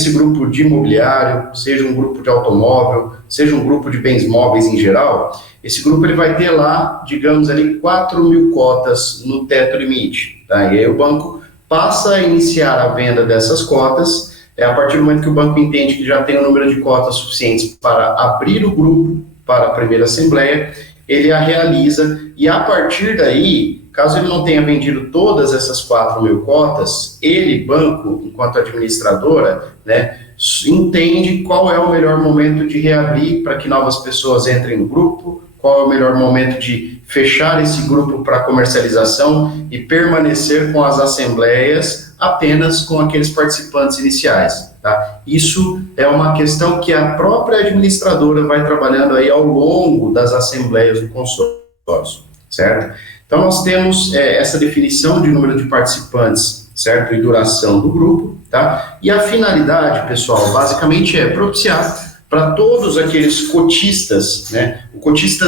esse grupo de imobiliário, seja um grupo de automóvel, seja um grupo de bens móveis em geral, esse grupo ele vai ter lá, digamos ali, 4.000 cotas no teto limite, tá? E aí o banco passa a iniciar a venda dessas cotas, a partir do momento que o banco entende que já tem o número de cotas suficientes para abrir o grupo para a primeira assembleia, ele a realiza, e a partir daí, caso ele não tenha vendido todas essas 4.000 cotas, ele, banco, enquanto administradora, né, entende qual é o melhor momento de reabrir para que novas pessoas entrem no grupo, qual é o melhor momento de fechar esse grupo para comercialização e permanecer com as assembleias apenas com aqueles participantes iniciais, tá? Isso é uma questão que a própria administradora vai trabalhando aí ao longo das assembleias do consórcio, certo? Então, nós temos essa definição de número de participantes, certo? E duração do grupo, tá? E a finalidade, pessoal, basicamente é propiciar para todos aqueles cotistas, né? O cotista,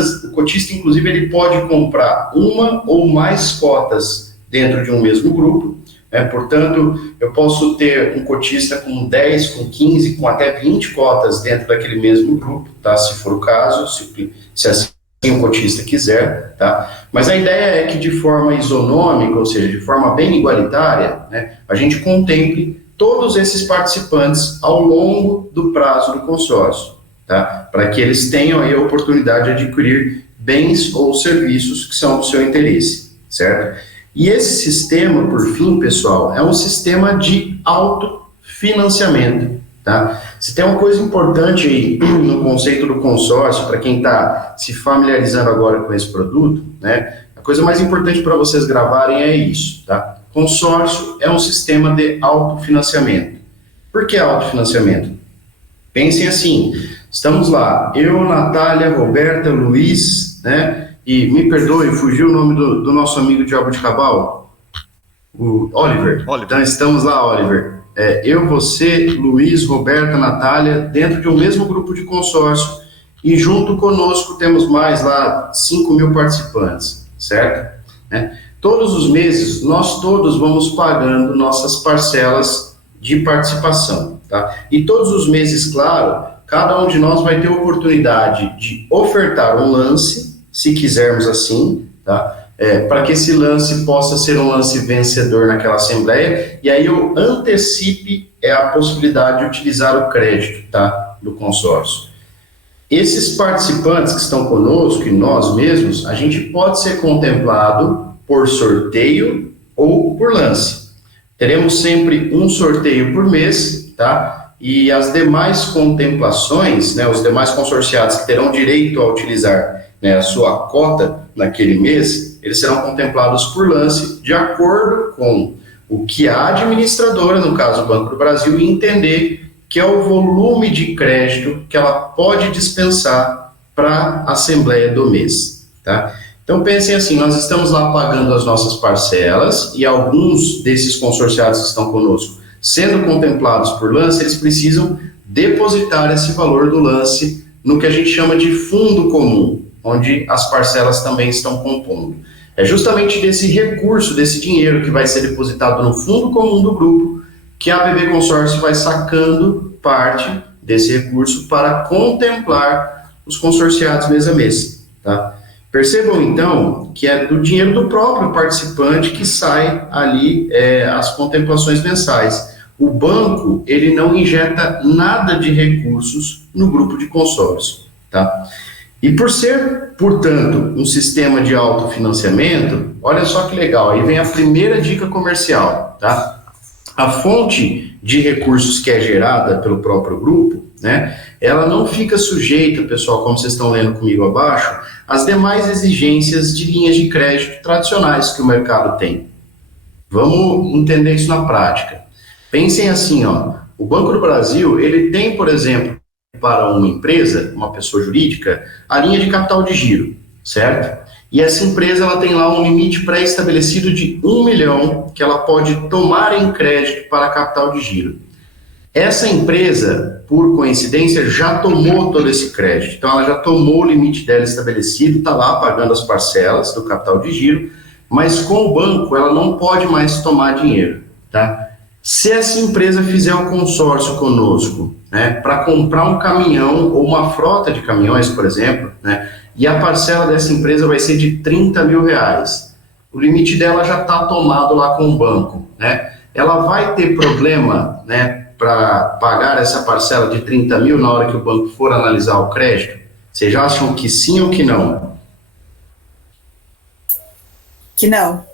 inclusive, ele pode comprar uma ou mais cotas dentro de um mesmo grupo, né? Portanto, eu posso ter um cotista com 10, com 15, com até 20 cotas dentro daquele mesmo grupo, tá? Se for o caso, se assim o cotista quiser, tá? Mas a ideia é que de forma isonômica, ou seja, de forma bem igualitária, né, a gente contemple todos esses participantes ao longo do prazo do consórcio, tá? Para que eles tenham aí a oportunidade de adquirir bens ou serviços que são do seu interesse, certo? E esse sistema, por fim, pessoal, é um sistema de autofinanciamento, tá? Se tem uma coisa importante aí no conceito do consórcio, para quem está se familiarizando agora com esse produto, né? A coisa mais importante para vocês gravarem é isso, tá? Consórcio é um sistema de autofinanciamento. Por que autofinanciamento? Pensem assim, estamos lá, eu, Natália, Roberta, Luiz, né? E me perdoe, fugiu o nome do nosso amigo Diabo-de-Cabal, o Oliver. Então estamos lá, Oliver. Eu, você, Luiz, Roberta, Natália, dentro de um mesmo grupo de consórcio, e junto conosco temos mais lá 5.000 participantes, certo? Todos os meses, nós todos vamos pagando nossas parcelas de participação, tá? E todos os meses, claro, cada um de nós vai ter a oportunidade de ofertar um lance, se quisermos assim, tá? Para que esse lance possa ser um lance vencedor naquela assembleia, e aí eu antecipe a possibilidade de utilizar o crédito, tá? Do consórcio. Esses participantes que estão conosco, e nós mesmos, a gente pode ser contemplado por sorteio ou por lance. Teremos sempre um sorteio por mês, tá? E as demais contemplações, né, os demais consorciados que terão direito a utilizar, né, a sua cota naquele mês, eles serão contemplados por lance de acordo com o que a administradora, no caso o Banco do Brasil, entender que é o volume de crédito que ela pode dispensar para a assembleia do mês, tá? Então pensem assim, nós estamos lá pagando as nossas parcelas e alguns desses consorciados que estão conosco, sendo contemplados por lance, eles precisam depositar esse valor do lance no que a gente chama de fundo comum, onde as parcelas também estão compondo. É justamente desse recurso, desse dinheiro que vai ser depositado no fundo comum do grupo, que a BB Consórcio vai sacando parte desse recurso para contemplar os consorciados mês a mês, tá? Percebam, então, que é do dinheiro do próprio participante que sai ali as contemplações mensais. O banco, ele não injeta nada de recursos no grupo de consórcio, tá? E por ser, portanto, um sistema de autofinanciamento, olha só que legal, aí vem a primeira dica comercial, tá? A fonte de recursos que é gerada pelo próprio grupo, né, ela não fica sujeita, pessoal, como vocês estão lendo comigo abaixo, às demais exigências de linhas de crédito tradicionais que o mercado tem. Vamos entender isso na prática. Pensem assim, ó, o Banco do Brasil, ele tem, por exemplo, para uma empresa, uma pessoa jurídica, a linha de capital de giro, certo? E essa empresa, ela tem lá um limite pré-estabelecido de 1 milhão que ela pode tomar em crédito para capital de giro. Essa empresa, por coincidência, já tomou todo esse crédito. Então, ela já tomou o limite dela estabelecido, está lá pagando as parcelas do capital de giro, mas com o banco, ela não pode mais tomar dinheiro, tá? Se essa empresa fizer um consórcio conosco, né, para comprar um caminhão ou uma frota de caminhões, por exemplo, né, e a parcela dessa empresa vai ser de R$ 30.000, o limite dela já está tomado lá com o banco, né? Ela vai ter problema, né, para pagar essa parcela de 30 mil na hora que o banco for analisar o crédito? Vocês acham que sim ou que não? Que não.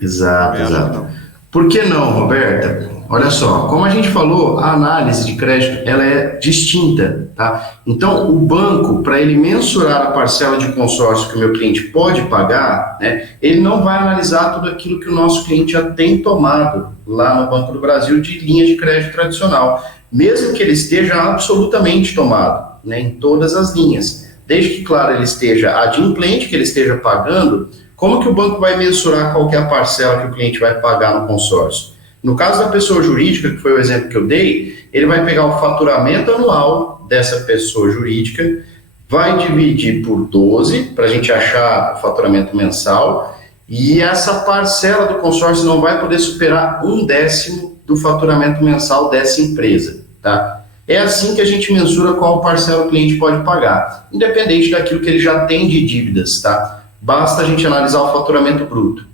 Exato, exato. Por que não, Roberta? Olha só, como a gente falou, a análise de crédito ela é distinta, tá? Então, o banco, para ele mensurar a parcela de consórcio que o meu cliente pode pagar, né, ele não vai analisar tudo aquilo que o nosso cliente já tem tomado lá no Banco do Brasil de linha de crédito tradicional, mesmo que ele esteja absolutamente tomado, né, em todas as linhas, desde que, claro, ele esteja adimplente, que ele esteja pagando. Como que o banco vai mensurar qual que é a parcela que o cliente vai pagar no consórcio? No caso da pessoa jurídica, que foi o exemplo que eu dei, ele vai pegar o faturamento anual dessa pessoa jurídica, vai dividir por 12, para a gente achar o faturamento mensal, e essa parcela do consórcio não vai poder superar 1/10 do faturamento mensal dessa empresa, tá? É assim que a gente mensura qual parcela o cliente pode pagar, independente daquilo que ele já tem de dívidas, tá? Basta a gente analisar o faturamento bruto.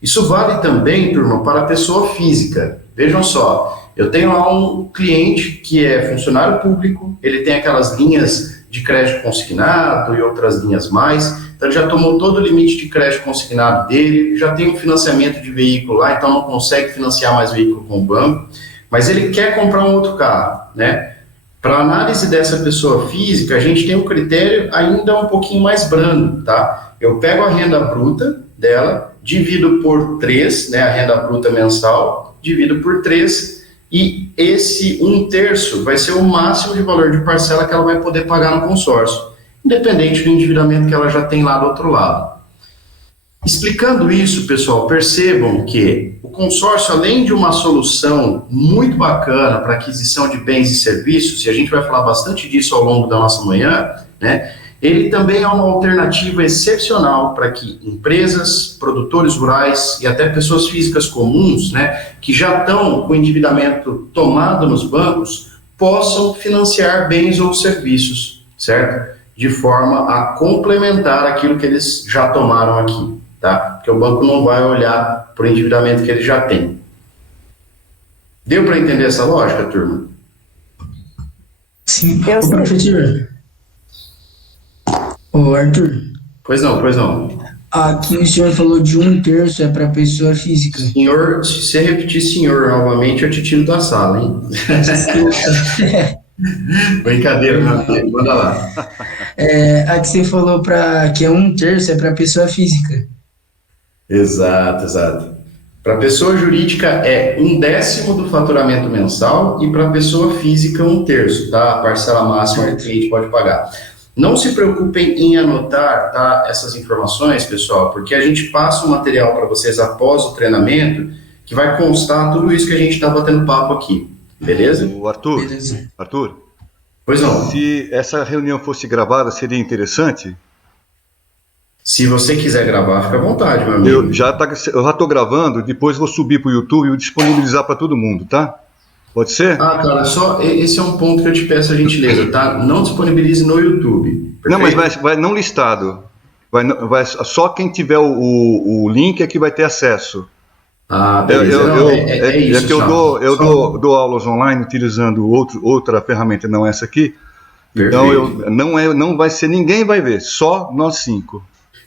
Isso vale também, turma, para a pessoa física. Vejam só, eu tenho lá um cliente que é funcionário público, ele tem aquelas linhas de crédito consignado e outras linhas mais, então ele já tomou todo o limite de crédito consignado dele, já tem um financiamento de veículo lá, então não consegue financiar mais veículo com o banco, mas ele quer comprar um outro carro, né? Para análise dessa pessoa física, a gente tem um critério ainda um pouquinho mais brando, tá? Eu pego a renda bruta dela, divido por 3, né, a renda bruta mensal, divido por 3, e esse 1/3 vai ser o máximo de valor de parcela que ela vai poder pagar no consórcio, independente do endividamento que ela já tem lá do outro lado. Explicando isso, pessoal, percebam que o consórcio, além de uma solução muito bacana para aquisição de bens e serviços, e a gente vai falar bastante disso ao longo da nossa manhã, né, ele também é uma alternativa excepcional para que empresas, produtores rurais e até pessoas físicas comuns, né, que já estão com endividamento tomado nos bancos, possam financiar bens ou serviços, certo? De forma a complementar aquilo que eles já tomaram aqui, tá? Porque o banco não vai olhar para o endividamento que ele já tem. Deu para entender essa lógica, turma? Sim. Ô, professor. Ô, Arthur. Pois não, pois não. Aqui o senhor falou de 1/3 é para pessoa física. Senhor, se você repetir senhor novamente, eu te tiro da sala, hein? Brincadeira, meu amigo, manda lá. Aqui você falou que é 1/3 é para pessoa física. Exato, exato. Para pessoa jurídica é 1/10 do faturamento mensal e para pessoa física 1/3, tá? A parcela máxima que o cliente pode pagar. Não se preocupem em anotar, tá, essas informações, pessoal, porque a gente passa um material para vocês após o treinamento que vai constar tudo isso que a gente está batendo papo aqui, beleza? O Arthur, Beleza. Arthur, Pois não. se essa reunião fosse gravada, seria interessante? Se você quiser gravar, fica à vontade, meu amigo. Eu já estou gravando, depois vou subir para o YouTube e disponibilizar para todo mundo, tá? Pode ser? Ah, cara, só esse é um ponto que eu te peço a gentileza, tá? Não disponibilize no YouTube. Não, mas vai não listado. Só quem tiver o link é que vai ter acesso. Ah, beleza. É isso, que eu dou aulas online utilizando outra ferramenta, não essa aqui. Perfeito. Então não vai ser, ninguém vai ver, só nós 5.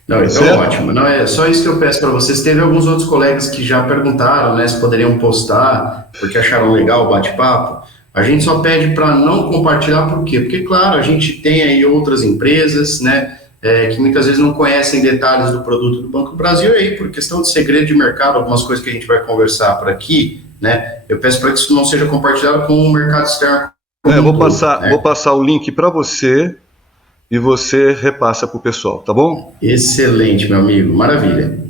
Não, então certo? ótimo. Não, é só isso que eu peço para vocês. Teve alguns outros colegas que já perguntaram, né, se poderiam postar, porque acharam legal o bate-papo. A gente só pede para não compartilhar, por quê? Porque, claro, a gente tem aí outras empresas, né, que muitas vezes não conhecem detalhes do produto do Banco do Brasil, e aí, por questão de segredo de mercado, algumas coisas que a gente vai conversar por aqui, né, eu peço para que isso não seja compartilhado com o mercado externo. Vou passar o link para você e você repassa para o pessoal, tá bom? Excelente, meu amigo, maravilha.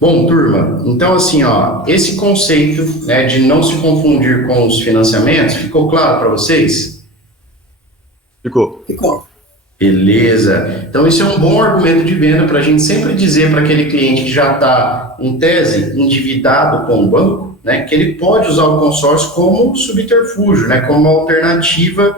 Bom, turma, então assim, ó, esse conceito, né, de não se confundir com os financiamentos, ficou claro para vocês? Ficou. Beleza. Então, isso é um bom argumento de venda para a gente sempre dizer para aquele cliente que já está, em tese, endividado com o banco, né, que ele pode usar o consórcio como subterfúgio, né, como uma alternativa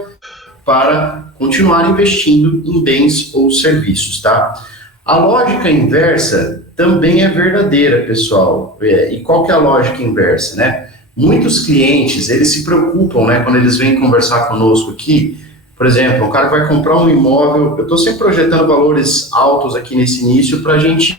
para continuar investindo em bens ou serviços, tá? A lógica inversa também é verdadeira, pessoal. E qual que é a lógica inversa, né? Muitos clientes, eles se preocupam, né, quando eles vêm conversar conosco aqui. Por exemplo, o cara vai comprar um imóvel, eu estou sempre projetando valores altos aqui nesse início para a gente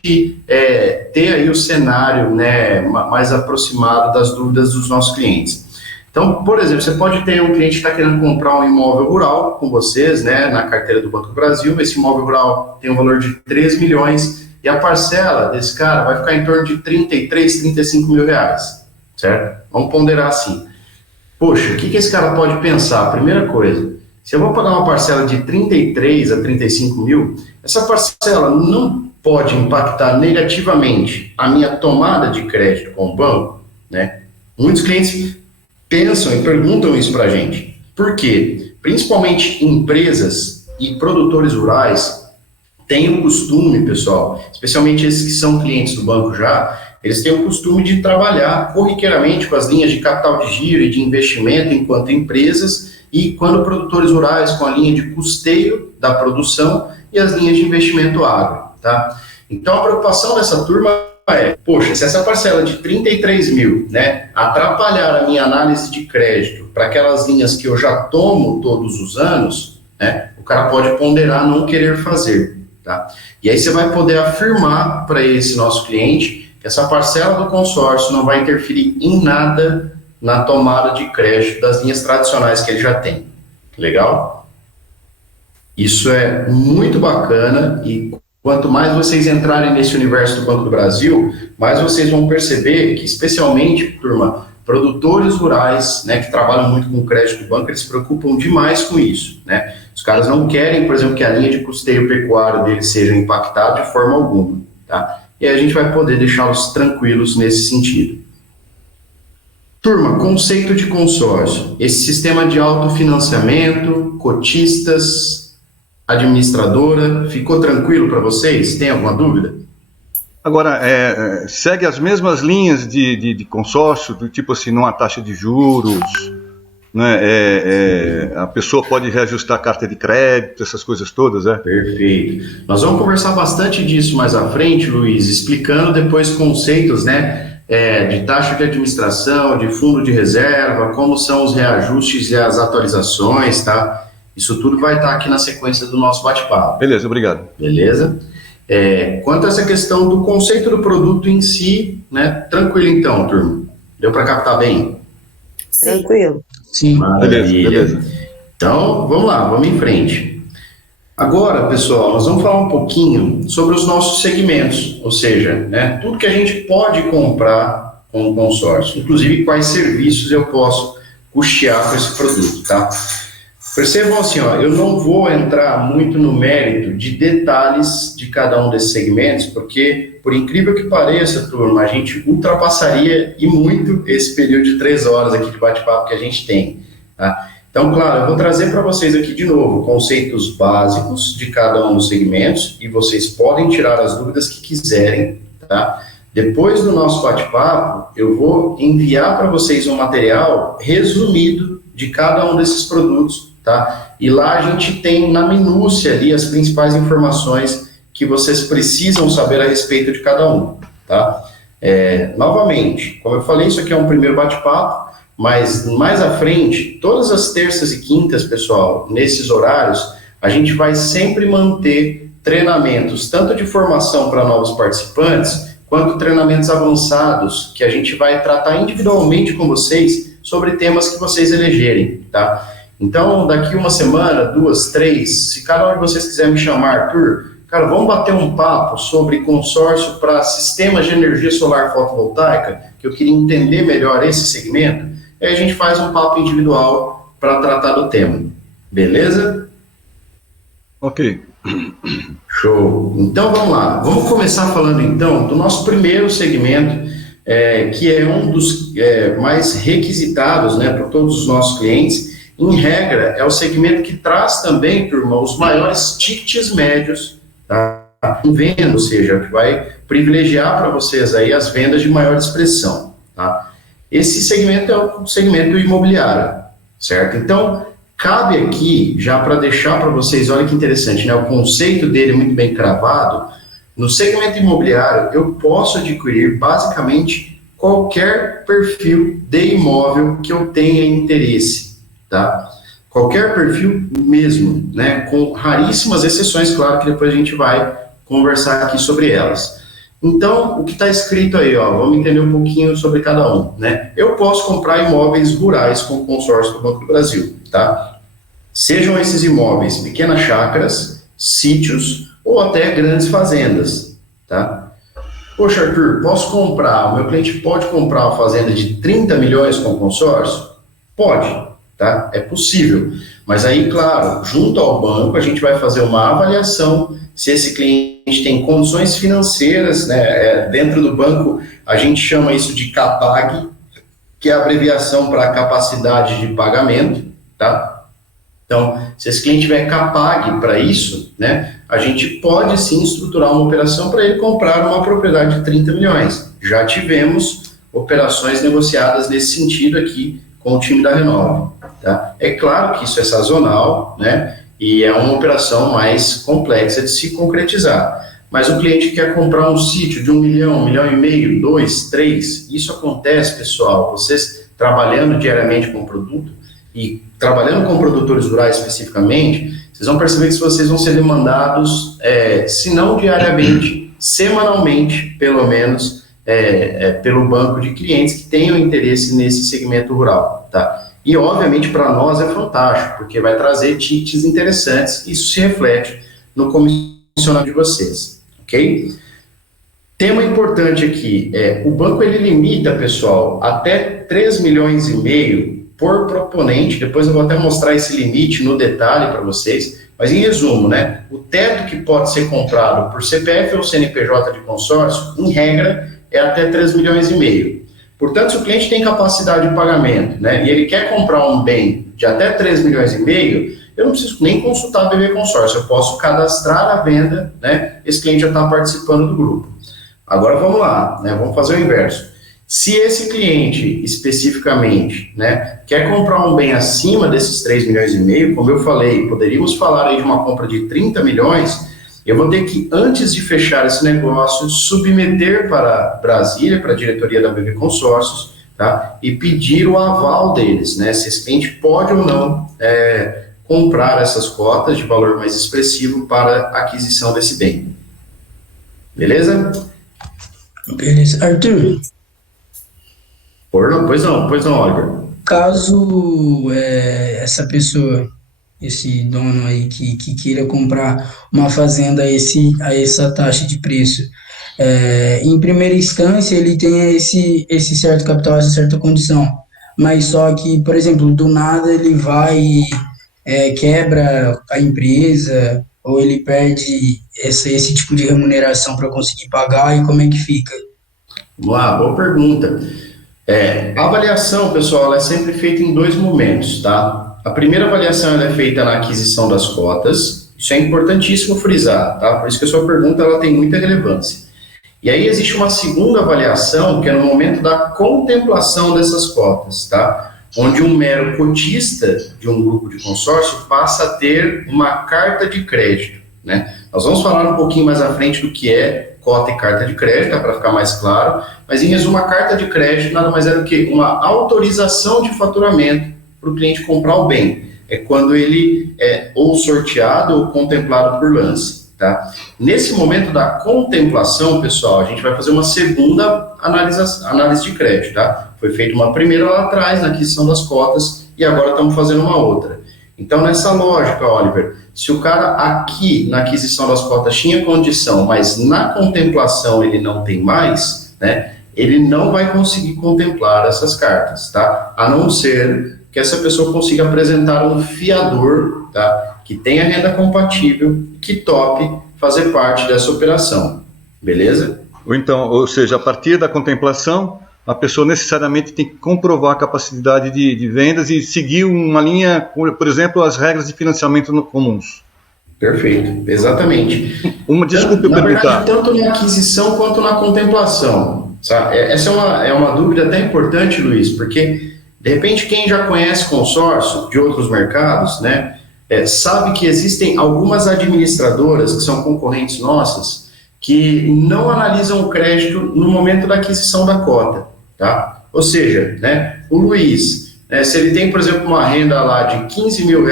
ter aí o cenário, né, mais aproximado das dúvidas dos nossos clientes. Então, por exemplo, você pode ter um cliente que está querendo comprar um imóvel rural com vocês, né, na carteira do Banco do Brasil. Esse imóvel rural tem um valor de 3 milhões e a parcela desse cara vai ficar em torno de 33, 35 mil reais, certo? Vamos ponderar assim. Poxa, o que esse cara pode pensar? Primeira coisa, se eu vou pagar uma parcela de 33 a 35 mil, essa parcela não pode impactar negativamente a minha tomada de crédito com o banco, né? Muitos clientes pensam e perguntam isso para a gente. Por quê? Principalmente empresas e produtores rurais têm o costume, pessoal, especialmente esses que são clientes do banco já, eles têm o costume de trabalhar corriqueiramente com as linhas de capital de giro e de investimento enquanto empresas, e quando produtores rurais com a linha de custeio da produção e as linhas de investimento agro, tá? Então a preocupação dessa turma poxa, se essa parcela de 33 mil, né, atrapalhar a minha análise de crédito para aquelas linhas que eu já tomo todos os anos, né, o cara pode ponderar não querer fazer, tá? E aí você vai poder afirmar para esse nosso cliente que essa parcela do consórcio não vai interferir em nada na tomada de crédito das linhas tradicionais que ele já tem. Legal? Isso é muito bacana e quanto mais vocês entrarem nesse universo do Banco do Brasil, mais vocês vão perceber que, especialmente, turma, produtores rurais, né, que trabalham muito com crédito do banco, eles se preocupam demais com isso, né? Os caras não querem, por exemplo, que a linha de custeio pecuário deles seja impactada de forma alguma, tá? E aí a gente vai poder deixá-los tranquilos nesse sentido. Turma, conceito de consórcio. Esse sistema de autofinanciamento, cotistas, administradora, ficou tranquilo para vocês? Tem alguma dúvida? Agora, segue as mesmas linhas de consórcio, do tipo assim, numa taxa de juros, né? A pessoa pode reajustar a carta de crédito, essas coisas todas, Perfeito. Nós vamos conversar bastante disso mais à frente, Luiz, explicando depois conceitos, né, de taxa de administração, de fundo de reserva, como são os reajustes e as atualizações, tá? Isso tudo vai estar aqui na sequência do nosso bate-papo. Beleza, obrigado. Beleza? Quanto a essa questão do conceito do produto em si, né? Tranquilo então, turma. Deu para captar bem? Tranquilo. Sim. Maravilha. Beleza. Então, vamos lá, vamos em frente. Agora, pessoal, nós vamos falar um pouquinho sobre os nossos segmentos, ou seja, né, tudo que a gente pode comprar com o consórcio, inclusive quais serviços eu posso custear com esse produto, tá? Percebam assim, ó, eu não vou entrar muito no mérito de detalhes de cada um desses segmentos, porque, por incrível que pareça, turma, a gente ultrapassaria e muito esse período de 3 horas aqui de bate-papo que a gente tem, tá? Então, claro, eu vou trazer para vocês aqui de novo conceitos básicos de cada um dos segmentos e vocês podem tirar as dúvidas que quiserem, tá? Depois do nosso bate-papo, eu vou enviar para vocês um material resumido de cada um desses produtos, tá? E lá a gente tem na minúcia ali as principais informações que vocês precisam saber a respeito de cada um, tá? Novamente, como eu falei, isso aqui é um primeiro bate-papo, mas mais à frente, todas as terças e quintas, pessoal, nesses horários, a gente vai sempre manter treinamentos, tanto de formação para novos participantes, quanto treinamentos avançados, que a gente vai tratar individualmente com vocês sobre temas que vocês elegerem, tá? Então, daqui uma semana, 2, 3, se cada um de vocês quiser me chamar, Arthur, cara, vamos bater um papo sobre consórcio para sistemas de energia solar fotovoltaica, que eu queria entender melhor esse segmento, aí a gente faz um papo individual para tratar do tema, beleza? Ok. Show. Então, vamos lá. Vamos começar falando, então, do nosso primeiro segmento, que é um dos mais requisitados, né, por todos os nossos clientes. Em regra, é o segmento que traz também, turma, os maiores tickets médios, tá, em venda, ou seja, que vai privilegiar para vocês aí as vendas de maior expressão, tá? Esse segmento é o segmento imobiliário, certo? Então, cabe aqui, já para deixar para vocês, olha que interessante, né? O conceito dele muito bem cravado. No segmento imobiliário, eu posso adquirir basicamente qualquer perfil de imóvel que eu tenha interesse, tá? Qualquer perfil mesmo, né? Com raríssimas exceções, claro que depois a gente vai conversar aqui sobre elas. Então, o que está escrito aí, ó, vamos entender um pouquinho sobre cada um, né? Eu posso comprar imóveis rurais com o consórcio do Banco do Brasil, tá? Sejam esses imóveis pequenas chácaras, sítios ou até grandes fazendas, tá? Poxa, Arthur, posso comprar, o meu cliente pode comprar uma fazenda de 30 milhões com consórcio? Pode, tá? É possível. Mas aí, claro, junto ao banco, a gente vai fazer uma avaliação se esse cliente tem condições financeiras, né? Dentro do banco, a gente chama isso de CAPAG, que é a abreviação para capacidade de pagamento, tá? Então, se esse cliente tiver CAPAG para isso, né, a gente pode sim estruturar uma operação para ele comprar uma propriedade de 30 milhões. Já tivemos operações negociadas nesse sentido aqui com o time da Renove. Tá? É claro que isso é sazonal, né, e é uma operação mais complexa de se concretizar. Mas o cliente quer comprar um sítio de 1 milhão, 1,5 milhão, 2, 3, isso acontece, pessoal, vocês trabalhando diariamente com o produto e trabalhando com produtores rurais especificamente, vocês vão perceber que vocês vão ser demandados, se não diariamente, semanalmente, pelo menos, pelo banco de clientes que tenham interesse nesse segmento rural, tá? E, obviamente, para nós é fantástico, porque vai trazer tickets interessantes, isso se reflete no comissionado de vocês, ok? Tema importante aqui, o banco ele limita, pessoal, até 3 milhões e meio por proponente, depois eu vou até mostrar esse limite no detalhe para vocês, mas em resumo, né, o teto que pode ser comprado por CPF ou CNPJ de consórcio, em regra, é até 3 milhões e meio. Portanto, se o cliente tem capacidade de pagamento, né, e ele quer comprar um bem de até 3 milhões e meio, eu não preciso nem consultar a BB Consórcio, eu posso cadastrar a venda, né, esse cliente já está participando do grupo. Agora vamos lá, né, vamos fazer o inverso. Se esse cliente, especificamente, né, quer comprar um bem acima desses 3 milhões e meio, como eu falei, poderíamos falar aí de uma compra de 30 milhões, eu vou ter que, antes de fechar esse negócio, submeter para Brasília, para a diretoria da BB Consórcios, tá, e pedir o aval deles, né, se esse cliente pode ou não comprar essas cotas de valor mais expressivo para a aquisição desse bem. Beleza? Beleza. Arthur, Pois não, Oliver. caso essa pessoa, esse dono aí que queira comprar uma fazenda a essa taxa de preço, em primeira instância ele tem esse certo capital, essa certa condição, mas só que, por exemplo, do nada ele vai e quebra a empresa, ou ele perde esse tipo de remuneração para conseguir pagar, e como é que fica? Vamos lá, boa pergunta. A avaliação, pessoal, ela é sempre feita em 2 momentos, tá? A primeira avaliação ela é feita na aquisição das cotas, isso é importantíssimo frisar, tá? Por isso que a sua pergunta ela tem muita relevância. E aí existe uma segunda avaliação, que é no momento da contemplação dessas cotas, tá? Onde um mero cotista de um grupo de consórcio passa a ter uma carta de crédito, né? Nós vamos falar um pouquinho mais à frente do que é cota e carta de crédito, tá, para ficar mais claro, mas em resumo, a carta de crédito nada mais é do que uma autorização de faturamento para o cliente comprar o bem. É quando ele é ou sorteado ou contemplado por lance, tá? Nesse momento da contemplação, pessoal, a gente vai fazer uma segunda análise de crédito, tá? Foi feita uma primeira lá atrás, na aquisição das cotas, e agora estamos fazendo uma outra. Então, nessa lógica, Oliver, se o cara aqui, na aquisição das cotas, tinha condição, mas na contemplação ele não tem mais, né, ele não vai conseguir contemplar essas cartas, tá? A não ser que essa pessoa consiga apresentar um fiador, tá, que tenha renda compatível, que tope fazer parte dessa operação, beleza? Ou seja, a partir da contemplação, a pessoa necessariamente tem que comprovar a capacidade de vendas e seguir uma linha, por exemplo, as regras de financiamento comuns. Perfeito, exatamente. Desculpa eu na perguntar. verdade, tanto na aquisição quanto na contemplação. Sabe? Essa é uma dúvida até importante, Luiz, porque, de repente, quem já conhece consórcio de outros mercados, né, sabe que existem algumas administradoras que são concorrentes nossas que não analisam o crédito no momento da aquisição da cota, tá? Ou seja, né, o Luiz, se ele tem, por exemplo, uma renda lá de R$15 mil,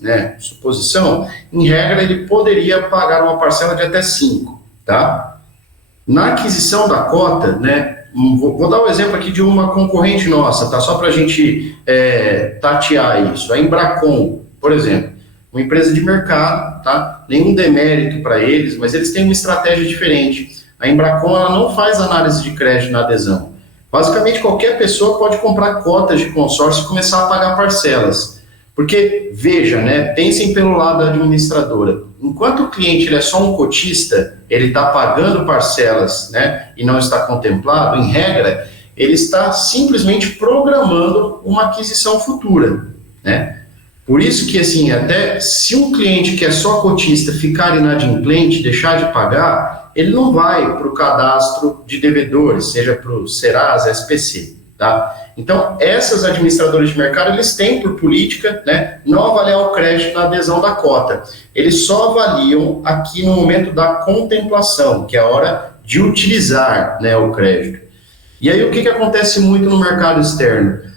né, suposição, em regra ele poderia pagar uma parcela de até 5, tá? Na aquisição da cota, né, vou dar um exemplo aqui de uma concorrente nossa, tá? Só para a gente tatear isso. A Embracon, por exemplo, uma empresa de mercado, tá? Nenhum demérito para eles, mas eles têm uma estratégia diferente. A Embracon, ela não faz análise de crédito na adesão. Basicamente, qualquer pessoa pode comprar cotas de consórcio e começar a pagar parcelas. Porque, veja, né, pensem pelo lado da administradora. Enquanto o cliente ele é só um cotista, ele está pagando parcelas, né, e não está contemplado, em regra, ele está simplesmente programando uma aquisição futura, né? Por isso que, assim, até se um cliente que é só cotista ficar inadimplente, deixar de pagar, ele não vai para o cadastro de devedores, seja para o Serasa, SPC, tá? Então, essas administradoras de mercado, eles têm por política, né, não avaliar o crédito na adesão da cota. Eles só avaliam aqui no momento da contemplação, que é a hora de utilizar, né, o crédito. E aí, o que acontece muito no mercado externo?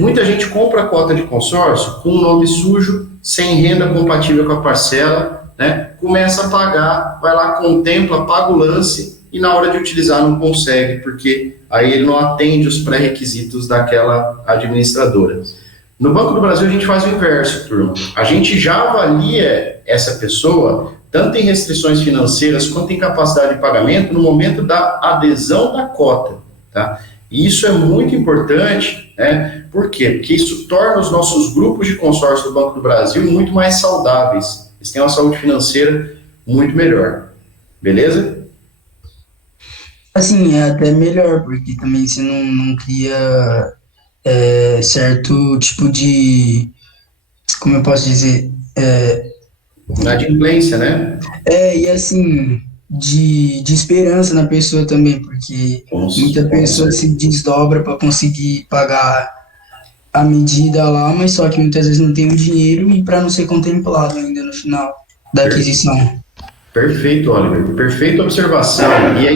Muita gente compra cota de consórcio com nome sujo, sem renda compatível com a parcela, né, começa a pagar, vai lá, contempla, paga o lance e na hora de utilizar não consegue, porque aí ele não atende os pré-requisitos daquela administradora. No Banco do Brasil a gente faz o inverso, turma. A gente já avalia essa pessoa, tanto em restrições financeiras quanto em capacidade de pagamento, no momento da adesão da cota, tá? E isso é muito importante, né? Por quê? Porque isso torna os nossos grupos de consórcio do Banco do Brasil muito mais saudáveis. Eles têm uma saúde financeira muito melhor. Beleza? Assim, é até melhor, porque também você não cria certo tipo de, como eu posso dizer, Inadimplência, né? e assim, de esperança na pessoa também, porque muita pessoa se desdobra para conseguir pagar a medida lá, mas só que muitas vezes não tem o dinheiro e para não ser contemplado ainda no final da aquisição. Perfeito, Oliver. Perfeita observação. E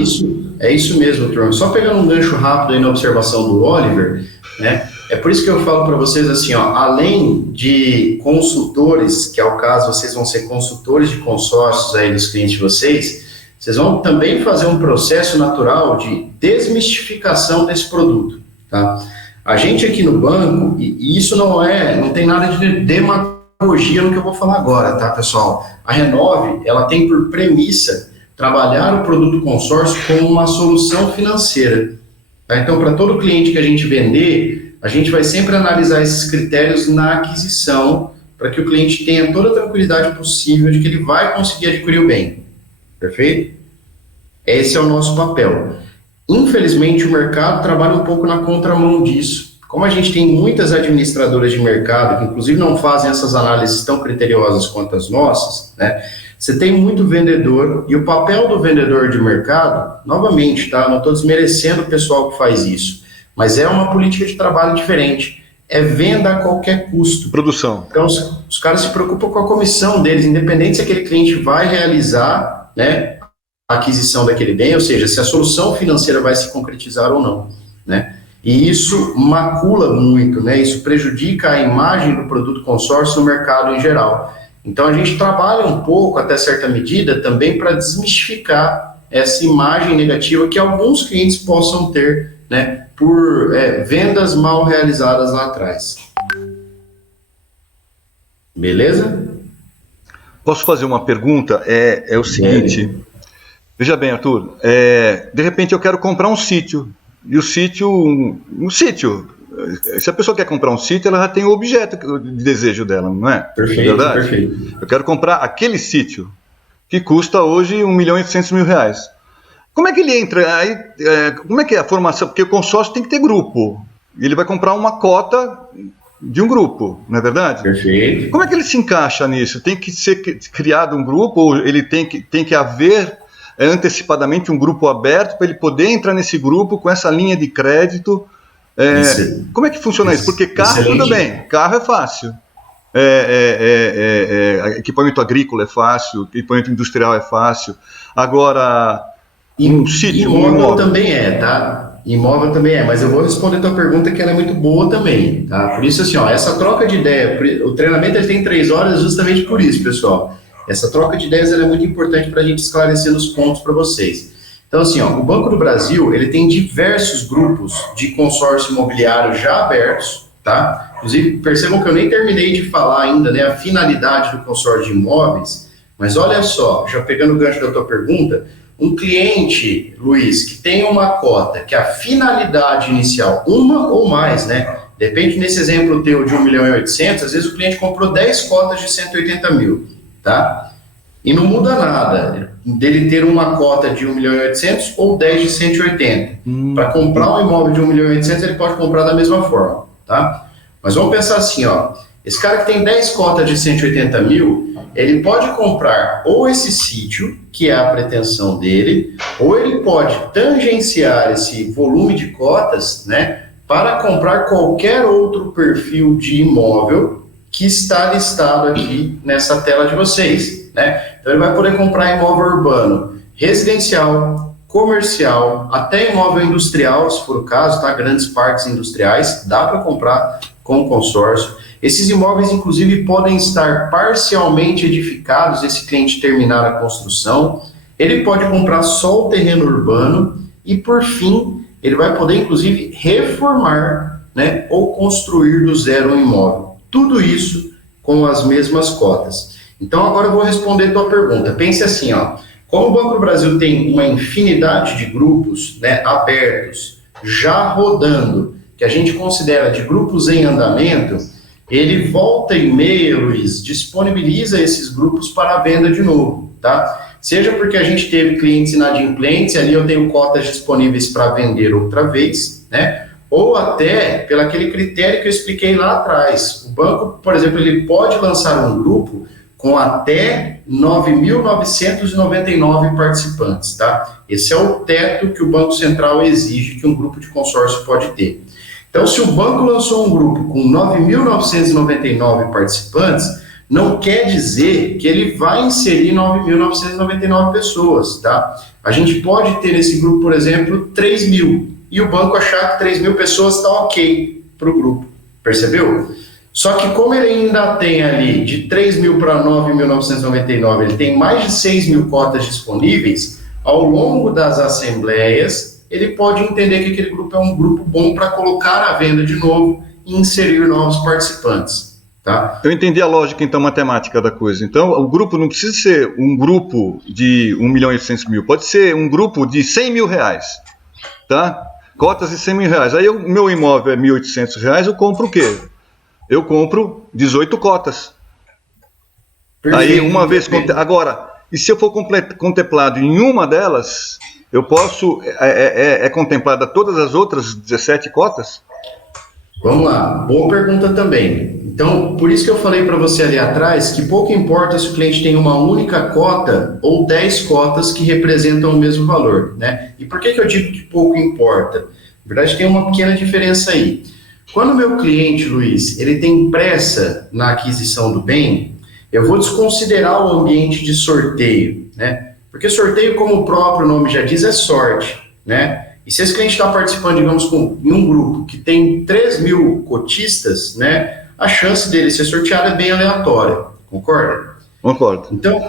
é isso mesmo, turma. Só pegando um gancho rápido aí na observação do Oliver, né? É por isso que eu falo para vocês assim, ó, além de consultores, que é o caso, vocês vão ser consultores de consórcios aí dos clientes de vocês, vocês vão também fazer um processo natural de desmistificação desse produto, tá? A gente aqui no banco, e isso não tem nada de demagogia no que eu vou falar agora, tá, pessoal? A Renove, ela tem por premissa trabalhar o produto consórcio como uma solução financeira, tá? Então, para todo cliente que a gente vender, a gente vai sempre analisar esses critérios na aquisição, para que o cliente tenha toda a tranquilidade possível de que ele vai conseguir adquirir o bem. Perfeito? Esse é o nosso papel. Infelizmente, o mercado trabalha um pouco na contramão disso. Como a gente tem muitas administradoras de mercado, que inclusive não fazem essas análises tão criteriosas quanto as nossas, né? Você tem muito vendedor, e o papel do vendedor de mercado, novamente, tá? Não estou desmerecendo o pessoal que faz isso, mas é uma política de trabalho diferente. É venda a qualquer custo. Produção. Então, os caras se preocupam com a comissão deles, independente se aquele cliente vai realizar, né, a aquisição daquele bem, ou seja, se a solução financeira vai se concretizar ou não, né? E isso macula muito, né? Isso prejudica a imagem do produto consórcio no mercado em geral. Então, a gente trabalha um pouco, até certa medida, também para desmistificar essa imagem negativa que alguns clientes possam ter, né, por vendas mal realizadas lá atrás. Beleza? Posso fazer uma pergunta? É o seguinte, veja bem, Arthur, de repente eu quero comprar um sítio, e o sítio, um sítio, se a pessoa quer comprar um sítio, ela já tem o objeto de desejo dela, não é? Perfeito, verdade? Perfeito. Eu quero comprar aquele sítio, que custa hoje R$1.800.000. Como é que ele entra? Aí, como é que é a formação? Porque o consórcio tem que ter grupo. Ele vai comprar uma cota de um grupo, não é verdade? Perfeito. Como é que ele se encaixa nisso? Tem que ser criado um grupo ou ele tem que haver antecipadamente um grupo aberto para ele poder entrar nesse grupo com essa linha de crédito. Como é que funciona isso? Porque carro, tudo bem, carro é fácil. Equipamento agrícola é fácil, equipamento industrial é fácil. Agora, um sítio, um imóvel também tá? Imóvel também mas eu vou responder a tua pergunta, que ela é muito boa também, tá? Por isso, assim, essa troca de ideia, o treinamento ele tem 3 horas justamente por isso, pessoal. Essa troca de ideias ela é muito importante para a gente esclarecer os pontos para vocês. Então, assim, o Banco do Brasil, ele tem diversos grupos de consórcio imobiliário já abertos, tá? Inclusive, percebam que eu nem terminei de falar ainda, né, a finalidade do consórcio de imóveis, mas olha só, já pegando o gancho da tua pergunta, um cliente, Luiz, que tem uma cota, que a finalidade inicial, uma ou mais, né? Depende nesse exemplo teu de 1.800.000, às vezes o cliente comprou 10 cotas de 180 mil, tá? E não muda nada dele ter uma cota de 1.800.000 ou 10 de 180. Para comprar um imóvel de 1.800.000, ele pode comprar da mesma forma, tá? Mas vamos pensar assim, esse cara que tem 10 cotas de 180 mil, ele pode comprar ou esse sítio, que é a pretensão dele, ou ele pode tangenciar esse volume de cotas, né, para comprar qualquer outro perfil de imóvel que está listado aqui nessa tela de vocês, né? Então ele vai poder comprar imóvel urbano, residencial, comercial, até imóvel industrial, se for o caso, tá? Grandes parques industriais, dá para comprar com consórcio. Esses imóveis, inclusive, podem estar parcialmente edificados, esse cliente terminar a construção. Ele pode comprar só o terreno urbano e, por fim, ele vai poder, inclusive, reformar, né, ou construir do zero um imóvel. Tudo isso com as mesmas cotas. Então, agora eu vou responder a tua pergunta. Pense assim, como o Banco do Brasil tem uma infinidade de grupos, né, abertos, já rodando, que a gente considera de grupos em andamento, ele volta e meia, Luiz, disponibiliza esses grupos para a venda de novo, tá? Seja porque a gente teve clientes inadimplentes, ali eu tenho cotas disponíveis para vender outra vez, né? Ou até pelo aquele critério que eu expliquei lá atrás. O banco, por exemplo, ele pode lançar um grupo com até 9.999 participantes, tá? Esse é o teto que o Banco Central exige que um grupo de consórcio pode ter. Então, se o banco lançou um grupo com 9.999 participantes, não quer dizer que ele vai inserir 9.999 pessoas, tá? A gente pode ter nesse grupo, por exemplo, 3.000, e o banco achar que 3.000 pessoas está ok para o grupo, percebeu? Só que como ele ainda tem ali, de 3.000 para 9.999, ele tem mais de 6.000 cotas disponíveis, ao longo das assembleias, ele pode entender que aquele grupo é um grupo bom para colocar à venda de novo e inserir novos participantes. Tá? Eu entendi a lógica, então, matemática da coisa. Então, o grupo não precisa ser um grupo de 1.800.000, pode ser um grupo de 100 mil reais, tá? Cotas de 100 mil reais. Aí o meu imóvel é 1.800 reais, eu compro o quê? Eu compro 18 cotas. Perfeito, aí, uma vez... Agora, e se eu for contemplado em uma delas, eu posso... É contemplada todas as outras 17 cotas? Vamos lá, boa pergunta também. Então, por isso que eu falei para você ali atrás que pouco importa se o cliente tem uma única cota ou 10 cotas que representam o mesmo valor, né? E por que eu digo que pouco importa? Na verdade, tem uma pequena diferença aí. Quando o meu cliente, Luiz, ele tem pressa na aquisição do bem, eu vou desconsiderar o ambiente de sorteio, né? Porque sorteio, como o próprio nome já diz, é sorte, né? E se esse cliente está participando, digamos, em um grupo que tem 3.000 cotistas, né, a chance dele ser sorteado é bem aleatória, concorda? Concordo. Então,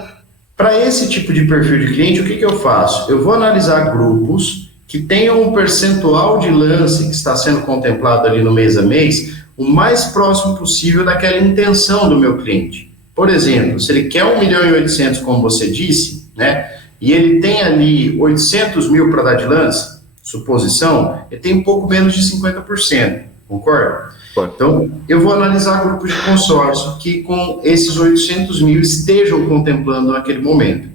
para esse tipo de perfil de cliente, o que eu faço? Eu vou analisar grupos que tenham um percentual de lance que está sendo contemplado ali no mês a mês, o mais próximo possível daquela intenção do meu cliente. Por exemplo, se ele quer 1.800.000, como você disse, né, e ele tem ali 800 mil para dar de lance, suposição, ele tem um pouco menos de 50%, concorda? Então, eu vou analisar grupos de consórcio que com esses 800 mil estejam contemplando naquele momento.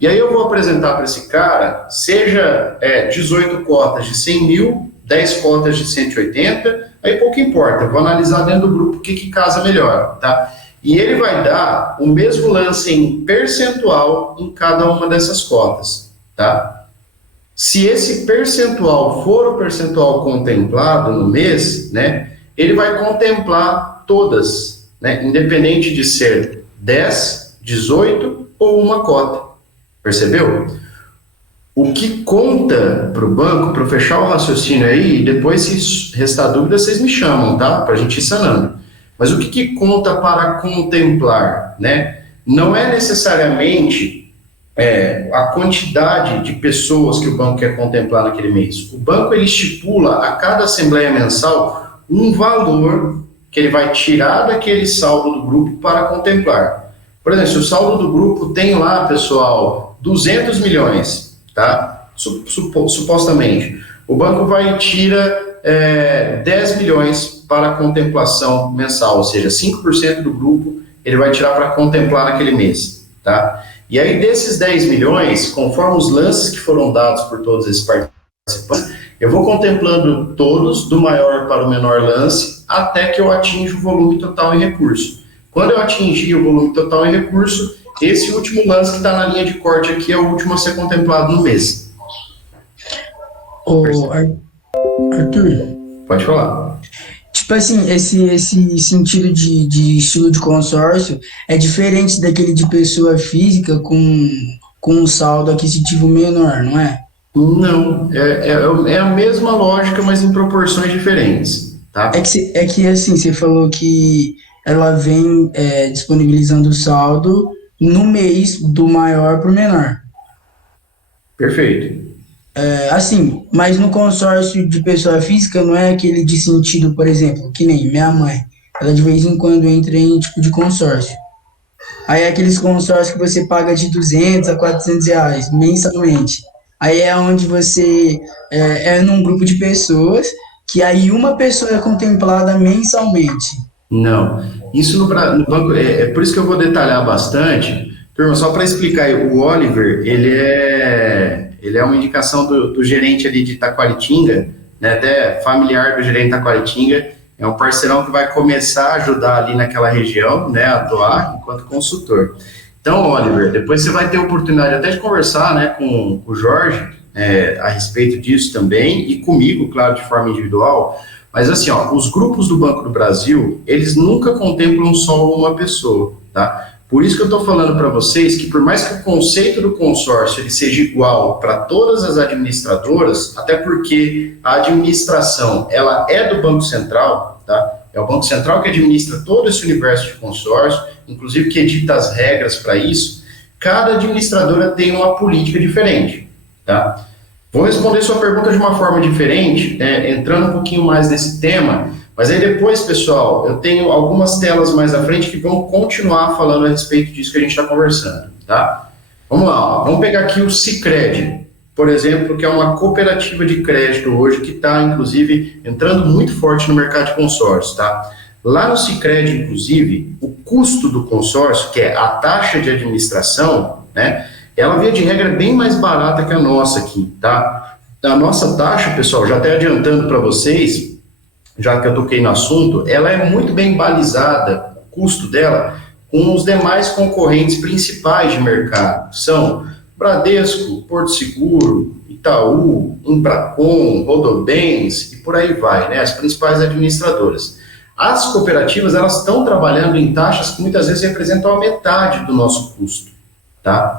E aí eu vou apresentar para esse cara, seja 18 cotas de 100 mil, 10 cotas de 180, aí pouco importa, eu vou analisar dentro do grupo o que casa melhor, tá? E ele vai dar o mesmo lance em percentual em cada uma dessas cotas. tá? Se esse percentual for o percentual contemplado no mês, né, ele vai contemplar todas, né, independente de ser 10, 18 ou uma cota. Percebeu? O que conta para o banco, para fechar o raciocínio aí, depois se restar dúvida, vocês me chamam, tá? Para a gente ir sanando. Mas o que conta para contemplar, né? Não é necessariamente a quantidade de pessoas que o banco quer contemplar naquele mês. O banco ele estipula a cada assembleia mensal um valor que ele vai tirar daquele saldo do grupo para contemplar. Por exemplo, se o saldo do grupo tem lá, pessoal, 200 milhões, tá? Supostamente. O banco vai tirar 10 milhões para contemplação mensal, ou seja, 5% do grupo ele vai tirar para contemplar naquele mês, tá? E aí, desses 10 milhões, conforme os lances que foram dados por todos esses participantes, eu vou contemplando todos, do maior para o menor lance, até que eu atinja o volume total em recurso. Quando eu atingir o volume total em recurso, esse último lance que está na linha de corte aqui é o último a ser contemplado no mês. Arthur, pode falar. Tipo assim, esse sentido de estilo de consórcio é diferente daquele de pessoa física com um saldo aquisitivo menor, não é? Não, é a mesma lógica, mas em proporções diferentes, tá? É que assim, você falou que ela vem disponibilizando o saldo no mês do maior para o menor. Perfeito. Assim, mas no consórcio de pessoa física não é aquele de sentido, por exemplo, que nem minha mãe. Ela de vez em quando entra em tipo de consórcio. Aí é aqueles consórcios que você paga de 200 a 400 reais mensalmente. Aí é onde você num grupo de pessoas que aí uma pessoa é contemplada mensalmente. Não, isso no banco, é por isso que eu vou detalhar bastante. Turma, só para explicar aí, o Oliver, ele é uma indicação do gerente ali de Taquaritinga, né, até familiar do gerente de Taquaritinga, é um parceirão que vai começar a ajudar ali naquela região, né, a atuar enquanto consultor. Então, Oliver, depois você vai ter a oportunidade até de conversar, né, com o Jorge a respeito disso também, e comigo, claro, de forma individual. Mas assim, ó, os grupos do Banco do Brasil, eles nunca contemplam só uma pessoa, tá? Por isso que eu estou falando para vocês que por mais que o conceito do consórcio ele seja igual para todas as administradoras, até porque a administração ela é do Banco Central, tá? É o Banco Central que administra todo esse universo de consórcio, inclusive que edita as regras para isso. Cada administradora tem uma política diferente, tá? Vou responder sua pergunta de uma forma diferente, entrando um pouquinho mais nesse tema, mas aí depois, pessoal, eu tenho algumas telas mais à frente que vão continuar falando a respeito disso que a gente está conversando, tá? Vamos lá, ó. Vamos pegar aqui o Sicredi, por exemplo, que é uma cooperativa de crédito hoje que está, inclusive, entrando muito forte no mercado de consórcio, tá? Lá no Sicredi, inclusive, o custo do consórcio, que é a taxa de administração, né? Ela, via de regra, é bem mais barata que a nossa aqui, tá? A nossa taxa, pessoal, já até adiantando para vocês, já que eu toquei no assunto, ela é muito bem balizada, o custo dela, com os demais concorrentes principais de mercado. São Bradesco, Porto Seguro, Itaú, Imbracon, Rodobens e por aí vai, né? As principais administradoras. As cooperativas, elas estão trabalhando em taxas que muitas vezes representam a metade do nosso custo, tá?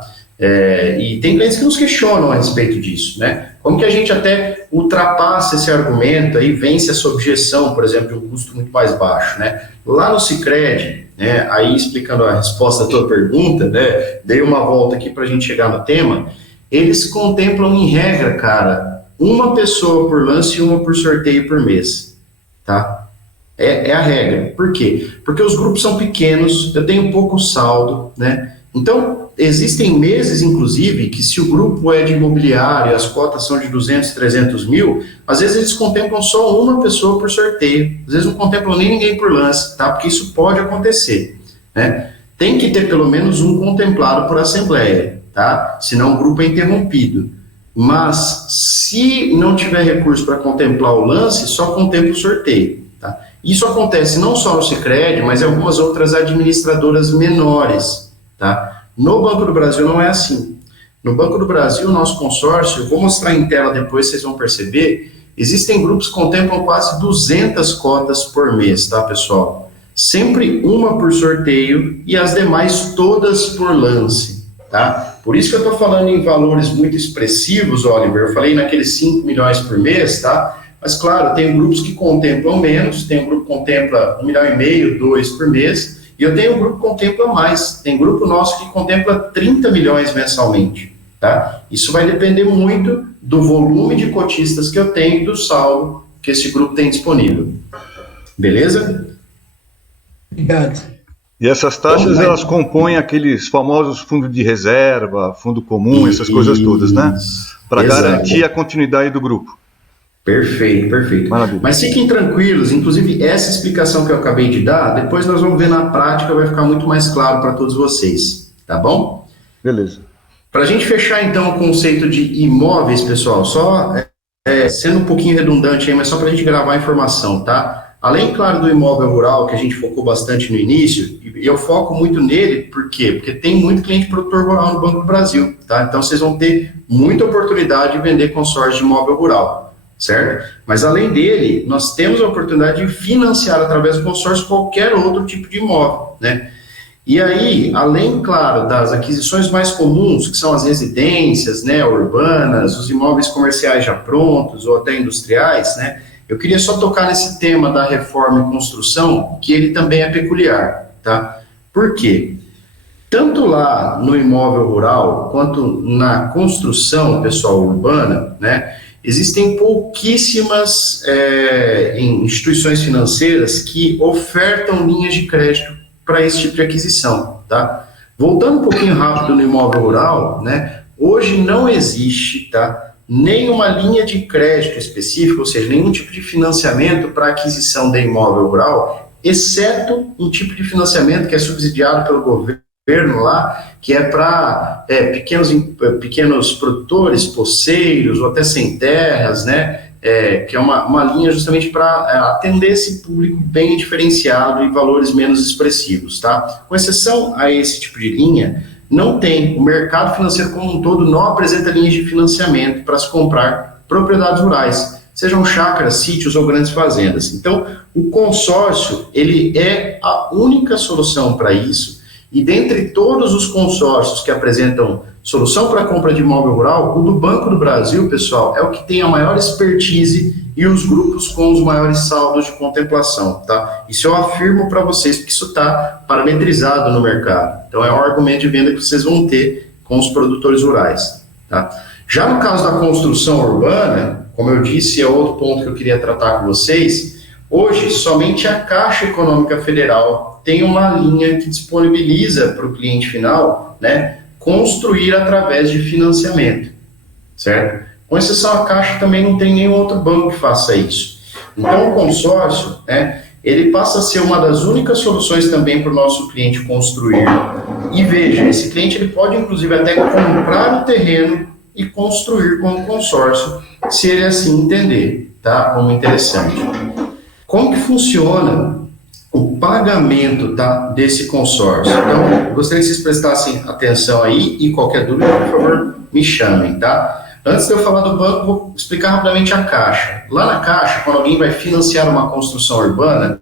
E tem clientes que nos questionam a respeito disso, né? Como que a gente até ultrapassa esse argumento aí, vence essa objeção, por exemplo, de um custo muito mais baixo, né? Lá no Sicredi, né, aí explicando a resposta à tua pergunta, né, dei uma volta aqui para a gente chegar no tema, eles contemplam em regra, cara, uma pessoa por lance e uma por sorteio por mês, tá? É a regra. Por quê? Porque os grupos são pequenos, eu tenho pouco saldo, né? Então, existem meses, inclusive, que se o grupo é de imobiliário, as cotas são de 200, 300 mil, às vezes eles contemplam só uma pessoa por sorteio, às vezes não contemplam nem ninguém por lance, tá? Porque isso pode acontecer, né? Tem que ter pelo menos um contemplado por assembleia, tá? Senão o grupo é interrompido. Mas, se não tiver recurso para contemplar o lance, só contempla o sorteio, tá? Isso acontece não só no Sicredi, mas em algumas outras administradoras menores, tá? No Banco do Brasil não é assim. No Banco do Brasil, nosso consórcio, eu vou mostrar em tela depois, vocês vão perceber, existem grupos que contemplam quase 200 cotas por mês, tá, pessoal? Sempre uma por sorteio e as demais todas por lance, tá? Por isso que eu estou falando em valores muito expressivos, Oliver. Eu falei naqueles 5 milhões por mês, tá? Mas, claro, tem grupos que contemplam menos, tem um grupo que contempla 1,5 milhão, 2 por mês, e eu tenho um grupo que contempla mais. Tem grupo nosso que contempla 30 milhões mensalmente, tá? Isso vai depender muito do volume de cotistas que eu tenho e do saldo que esse grupo tem disponível. Beleza? Obrigado. E essas taxas, elas compõem aqueles famosos fundos de reserva, fundo comum, essas coisas todas, né? Para garantir a continuidade do grupo. Perfeito, perfeito. Maravilha. Mas fiquem tranquilos, inclusive essa explicação que eu acabei de dar, depois nós vamos ver na prática, vai ficar muito mais claro para todos vocês, tá bom? Beleza. Para a gente fechar então o conceito de imóveis, pessoal, só sendo um pouquinho redundante aí, mas só para a gente gravar a informação, tá? Além, claro, do imóvel rural, que a gente focou bastante no início, e eu foco muito nele, por quê? Porque tem muito cliente produtor rural no Banco do Brasil, tá? Então vocês vão ter muita oportunidade de vender consórcio de imóvel rural, certo? Mas além dele, nós temos a oportunidade de financiar através do consórcio qualquer outro tipo de imóvel, né? E aí, além, claro, das aquisições mais comuns, que são as residências, né, urbanas, os imóveis comerciais já prontos ou até industriais, né? Eu queria só tocar nesse tema da reforma e construção, que ele também é peculiar, tá? Por quê? Tanto lá no imóvel rural, quanto na construção, pessoal, urbana, né? Existem pouquíssimas instituições financeiras que ofertam linhas de crédito para esse tipo de aquisição, tá? Voltando um pouquinho rápido no imóvel rural, né? Hoje não existe, tá? Nenhuma linha de crédito específica, ou seja, nenhum tipo de financiamento para aquisição de imóvel rural, exceto um tipo de financiamento que é subsidiado pelo governo lá, que é para pequenos produtores, poceiros ou até sem terras, né? Que é uma linha justamente para atender esse público bem diferenciado e valores menos expressivos, tá? Com exceção a esse tipo de linha, não tem. O mercado financeiro como um todo não apresenta linhas de financiamento para se comprar propriedades rurais, sejam chácaras, sítios ou grandes fazendas. Então, o consórcio, ele é a única solução para isso, e dentre todos os consórcios que apresentam solução para a compra de imóvel rural, o do Banco do Brasil, pessoal, é o que tem a maior expertise e os grupos com os maiores saldos de contemplação, tá? Isso eu afirmo para vocês, porque isso está parametrizado no mercado. Então, é um argumento de venda que vocês vão ter com os produtores rurais, tá? Já no caso da construção urbana, como eu disse, é outro ponto que eu queria tratar com vocês, hoje, somente a Caixa Econômica Federal tem uma linha que disponibiliza para o cliente final, né, construir através de financiamento, certo? Com exceção à Caixa, também não tem nenhum outro banco que faça isso. Então, o consórcio, né, ele passa a ser uma das únicas soluções também para o nosso cliente construir. E veja, esse cliente ele pode, inclusive, até comprar o terreno e construir com o consórcio, se ele assim entender, tá? Como interessante. Como que funciona o pagamento, tá, desse consórcio? Então, eu gostaria que vocês prestassem atenção aí e qualquer dúvida, por favor, me chamem, tá? Antes de eu falar do banco, vou explicar rapidamente a Caixa. Lá na Caixa, quando alguém vai financiar uma construção urbana,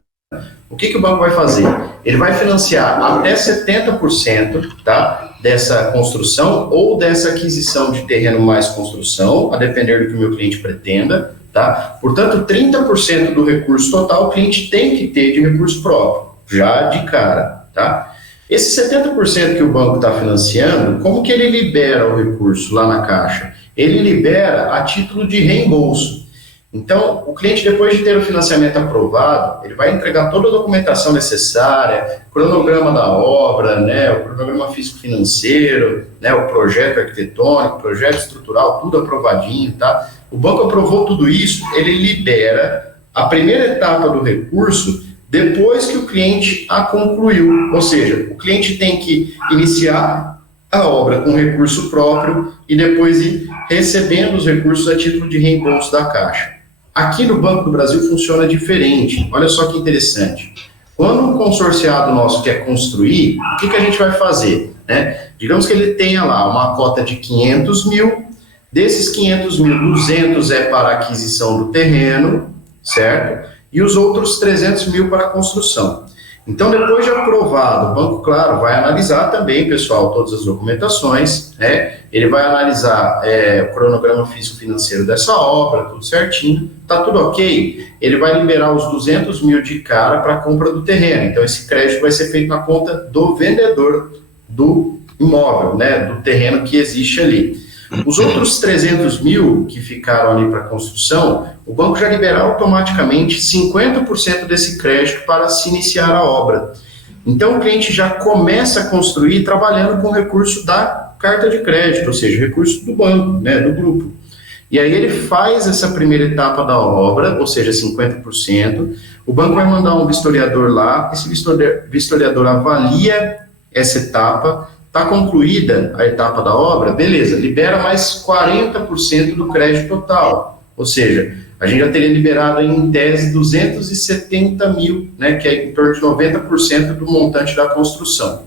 o que o banco vai fazer? Ele vai financiar até 70%, tá, dessa construção ou dessa aquisição de terreno mais construção, a depender do que o meu cliente pretenda, tá? Portanto, 30% do recurso total o cliente tem que ter de recurso próprio, já de cara, tá? Esse 70% que o banco está financiando, como que ele libera o recurso lá na Caixa? Ele libera a título de reembolso. Então, o cliente, depois de ter o financiamento aprovado, ele vai entregar toda a documentação necessária, cronograma da obra, né, o cronograma físico-financeiro, né, o projeto arquitetônico, o projeto estrutural, tudo aprovadinho, tá? O banco aprovou tudo isso, ele libera a primeira etapa do recurso depois que o cliente a concluiu. Ou seja, o cliente tem que iniciar a obra com recurso próprio e depois ir recebendo os recursos a título de reembolso da Caixa. Aqui no Banco do Brasil funciona diferente. Olha só que interessante. Quando um consorciado nosso quer construir, o que a gente vai fazer? Né? Digamos que ele tenha lá uma cota de 500 mil, desses 500 mil, 200 é para a aquisição do terreno, certo? E os outros 300 mil para a construção. Então, depois de aprovado, o banco, claro, vai analisar também, pessoal, todas as documentações, né? Ele vai analisar o cronograma físico-financeiro dessa obra, tudo certinho, tá tudo ok, ele vai liberar os 200 mil de cara para a compra do terreno. Então, esse crédito vai ser feito na conta do vendedor do imóvel, né? Do terreno que existe ali. Os outros 300 mil que ficaram ali para construção, o banco já liberar automaticamente 50% desse crédito para se iniciar a obra. Então, o cliente já começa a construir trabalhando com o recurso da carta de crédito, ou seja, recurso do banco, né, do grupo. E aí ele faz essa primeira etapa da obra, ou seja, 50%. O banco vai mandar um vistoriador lá, esse vistoriador avalia essa etapa. Está concluída a etapa da obra, beleza, libera mais 40% do crédito total. Ou seja, a gente já teria liberado em tese 270 mil, né, que é em torno de 90% do montante da construção.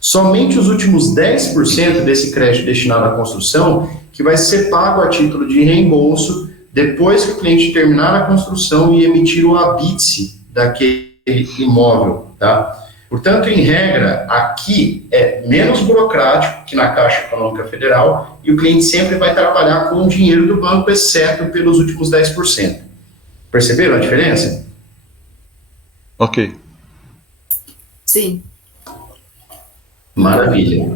Somente os últimos 10% desse crédito destinado à construção, que vai ser pago a título de reembolso, depois que o cliente terminar a construção e emitir o habite daquele imóvel, tá? Portanto, em regra, aqui é menos burocrático que na Caixa Econômica Federal e o cliente sempre vai trabalhar com o dinheiro do banco, exceto pelos últimos 10%. Perceberam a diferença? Ok. Sim. Maravilha.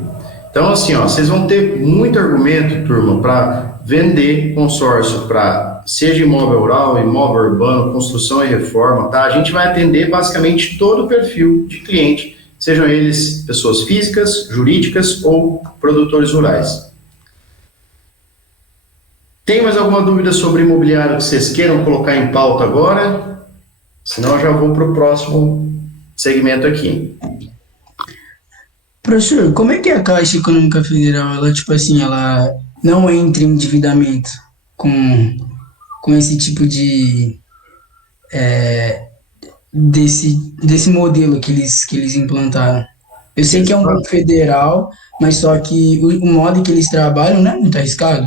Então, assim, ó, vocês vão ter muito argumento, turma, para vender consórcio para seja imóvel rural, imóvel urbano, construção e reforma, tá? A gente vai atender basicamente todo o perfil de cliente, sejam eles pessoas físicas, jurídicas ou produtores rurais. Tem mais alguma dúvida sobre imobiliário que vocês queiram colocar em pauta agora? Senão eu já vou para o próximo segmento aqui. Professor, como é que a Caixa Econômica Federal, ela, tipo assim, ela não entra em endividamento com esse tipo de desse modelo que eles implantaram? Eu sei que é um banco federal, mas só que o modo que eles trabalham não é muito arriscado.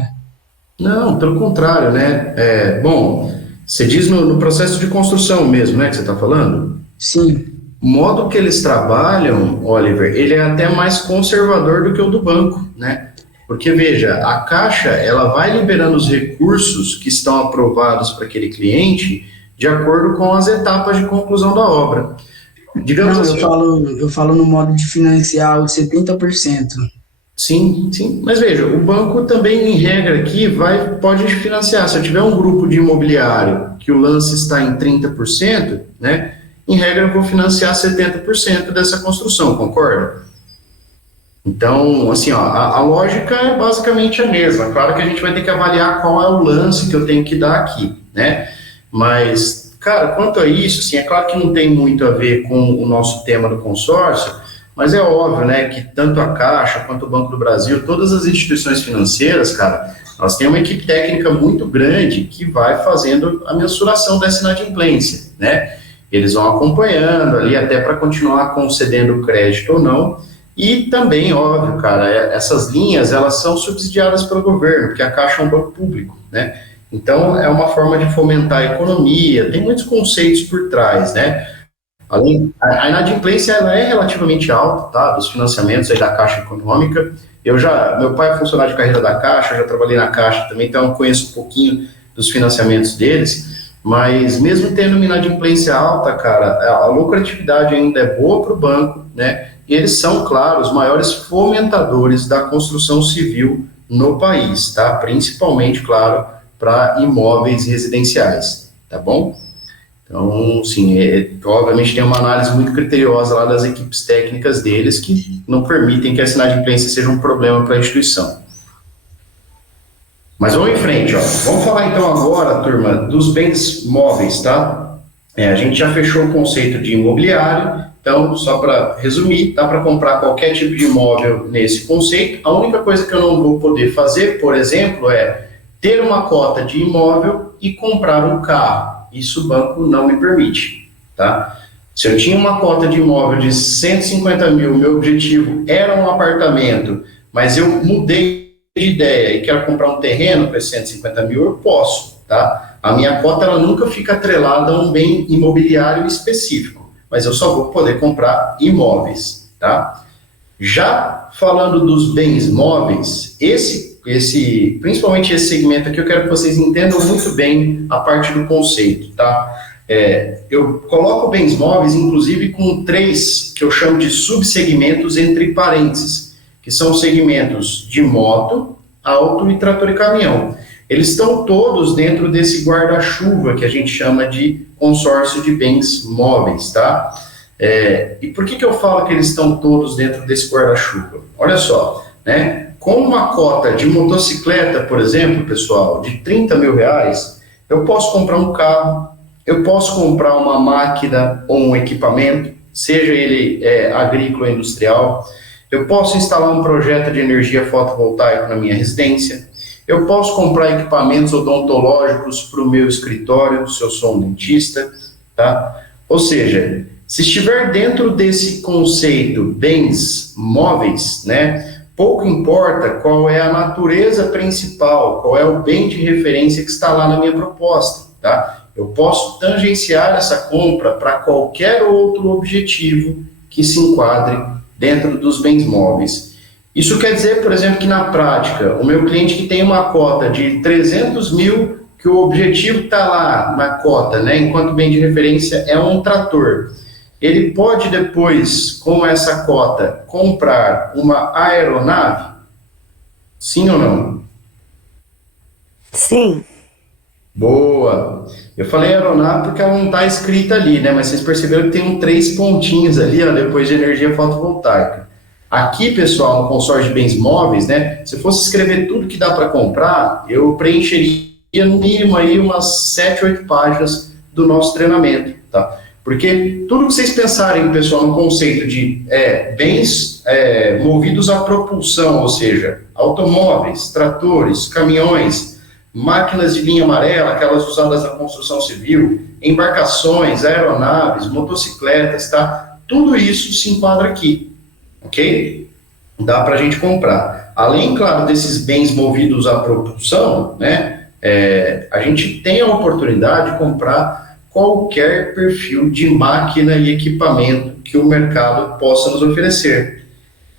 Não, pelo contrário, né? Bom, você diz no processo de construção mesmo, né, que você está falando? Sim. O modo que eles trabalham, Oliver, ele é até mais conservador do que o do banco, né? Porque, veja, a Caixa, ela vai liberando os recursos que estão aprovados para aquele cliente de acordo com as etapas de conclusão da obra. Digamos Não, assim, eu falo no modo de financiar os 70%. sim, mas veja, o banco também, em regra aqui, pode financiar. Se eu tiver um grupo de imobiliário que o lance está em 30%, né? Em regra, eu vou financiar 70% dessa construção, concorda? Então, assim, ó, a lógica é basicamente a mesma. Claro que a gente vai ter que avaliar qual é o lance que eu tenho que dar aqui, né? Mas, cara, quanto a isso, assim, é claro que não tem muito a ver com o nosso tema do consórcio, mas é óbvio, né, que tanto a Caixa quanto o Banco do Brasil, todas as instituições financeiras, cara, elas têm uma equipe técnica muito grande que vai fazendo a mensuração dessa inadimplência, né? Eles vão acompanhando ali até para continuar concedendo crédito ou não. E também, óbvio, cara, essas linhas, elas são subsidiadas pelo governo, porque a Caixa é um banco público, né? Então, é uma forma de fomentar a economia, tem muitos conceitos por trás, né? A inadimplência, ela é relativamente alta, tá? Dos financiamentos aí da Caixa Econômica. Meu pai é funcionário de carreira da Caixa, eu já trabalhei na Caixa também, então eu conheço um pouquinho dos financiamentos deles, mas mesmo tendo uma inadimplência alta, cara, a lucratividade ainda é boa para o banco, né? E eles são, claro, os maiores fomentadores da construção civil no país, tá? Principalmente, claro, para imóveis residenciais, tá bom? Então, sim, obviamente tem uma análise muito criteriosa lá das equipes técnicas deles que não permitem que a inadimplência seja um problema para a instituição. Mas vamos em frente, ó. Vamos falar então agora, turma, dos bens móveis, tá? A gente já fechou o conceito de imobiliário. Então, só para resumir, dá para comprar qualquer tipo de imóvel nesse conceito. A única coisa que eu não vou poder fazer, por exemplo, é ter uma cota de imóvel e comprar um carro. Isso o banco não me permite, tá? Se eu tinha uma cota de imóvel de 150 mil, meu objetivo era um apartamento, mas eu mudei de ideia e quero comprar um terreno para 150 mil, eu posso, tá? A minha cota ela nunca fica atrelada a um bem imobiliário específico, mas eu só vou poder comprar imóveis, tá? Já falando dos bens móveis, principalmente esse segmento aqui, eu quero que vocês entendam muito bem a parte do conceito, tá? Eu coloco bens móveis, inclusive, com 3 que eu chamo de subsegmentos entre parênteses, que são segmentos de moto, auto e trator e caminhão. Eles estão todos dentro desse guarda-chuva que a gente chama de consórcio de bens móveis, tá? E por que eu falo que eles estão todos dentro desse guarda-chuva? Olha só, né? Com uma cota de motocicleta, por exemplo, pessoal, de 30 mil reais, eu posso comprar um carro, eu posso comprar uma máquina ou um equipamento, seja ele agrícola ou industrial, eu posso instalar um projeto de energia fotovoltaica na minha residência, eu posso comprar equipamentos odontológicos para o meu escritório, se eu sou um dentista, tá? Ou seja, se estiver dentro desse conceito bens móveis, né, pouco importa qual é a natureza principal, qual é o bem de referência que está lá na minha proposta, tá? Eu posso tangenciar essa compra para qualquer outro objetivo que se enquadre dentro dos bens móveis. Isso quer dizer, por exemplo, que na prática, o meu cliente que tem uma cota de 300 mil, que o objetivo está lá na cota, né, enquanto bem de referência é um trator, ele pode depois, com essa cota, comprar uma aeronave? Sim ou não? Sim. Boa! Eu falei aeronave porque ela não está escrita ali, né? Mas vocês perceberam que tem 3 pontinhos ali, ó, depois de energia fotovoltaica. Aqui, pessoal, no consórcio de bens móveis, né? Se eu fosse escrever tudo que dá para comprar, eu preencheria no mínimo aí umas 7, 8 páginas do nosso treinamento, tá? Porque tudo que vocês pensarem, pessoal, no conceito de bens movidos a propulsão, ou seja, automóveis, tratores, caminhões, máquinas de linha amarela, aquelas usadas na construção civil, embarcações, aeronaves, motocicletas, tá? Tudo isso se enquadra aqui, ok? Dá para a gente comprar. Além, claro, desses bens movidos à propulsão, né? A gente tem a oportunidade de comprar qualquer perfil de máquina e equipamento que o mercado possa nos oferecer.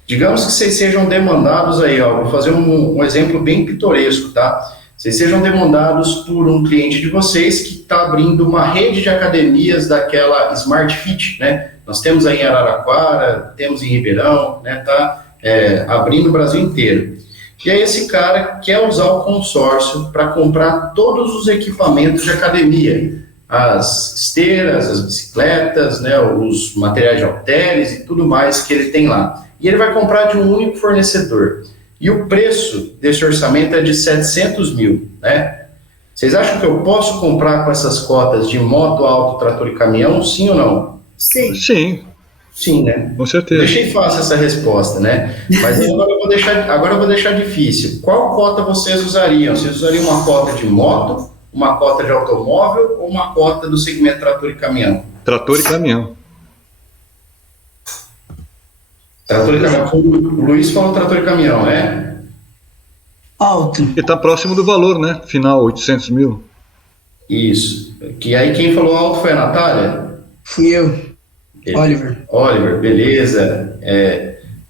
Digamos que vocês sejam demandados aí, ó, vou fazer um exemplo bem pitoresco, tá? Vocês sejam demandados por um cliente de vocês que está abrindo uma rede de academias daquela Smart Fit, né? Nós temos aí em Araraquara, temos em Ribeirão, né? Tá abrindo o Brasil inteiro. E aí esse cara quer usar o consórcio para comprar todos os equipamentos de academia, as esteiras, as bicicletas, né? Os materiais de halteres e tudo mais que ele tem lá. E ele vai comprar de um único fornecedor. E o preço desse orçamento é de 700 mil, né? Vocês acham que eu posso comprar com essas cotas de moto, auto, trator e caminhão, sim ou não? Sim. Sim, Sim, né? com certeza. Deixei fácil essa resposta, né? Mas agora eu vou deixar difícil. Qual cota vocês usariam? Vocês usariam uma cota de moto, uma cota de automóvel ou uma cota do segmento trator e caminhão? Trator e caminhão. Trator e caminhão. O Luiz falou trator e caminhão, né? Alto. E está próximo do valor, né? Final, 800 mil. Isso. Que aí quem falou alto foi a Natália? Fui eu. Oliver. Oliver, beleza.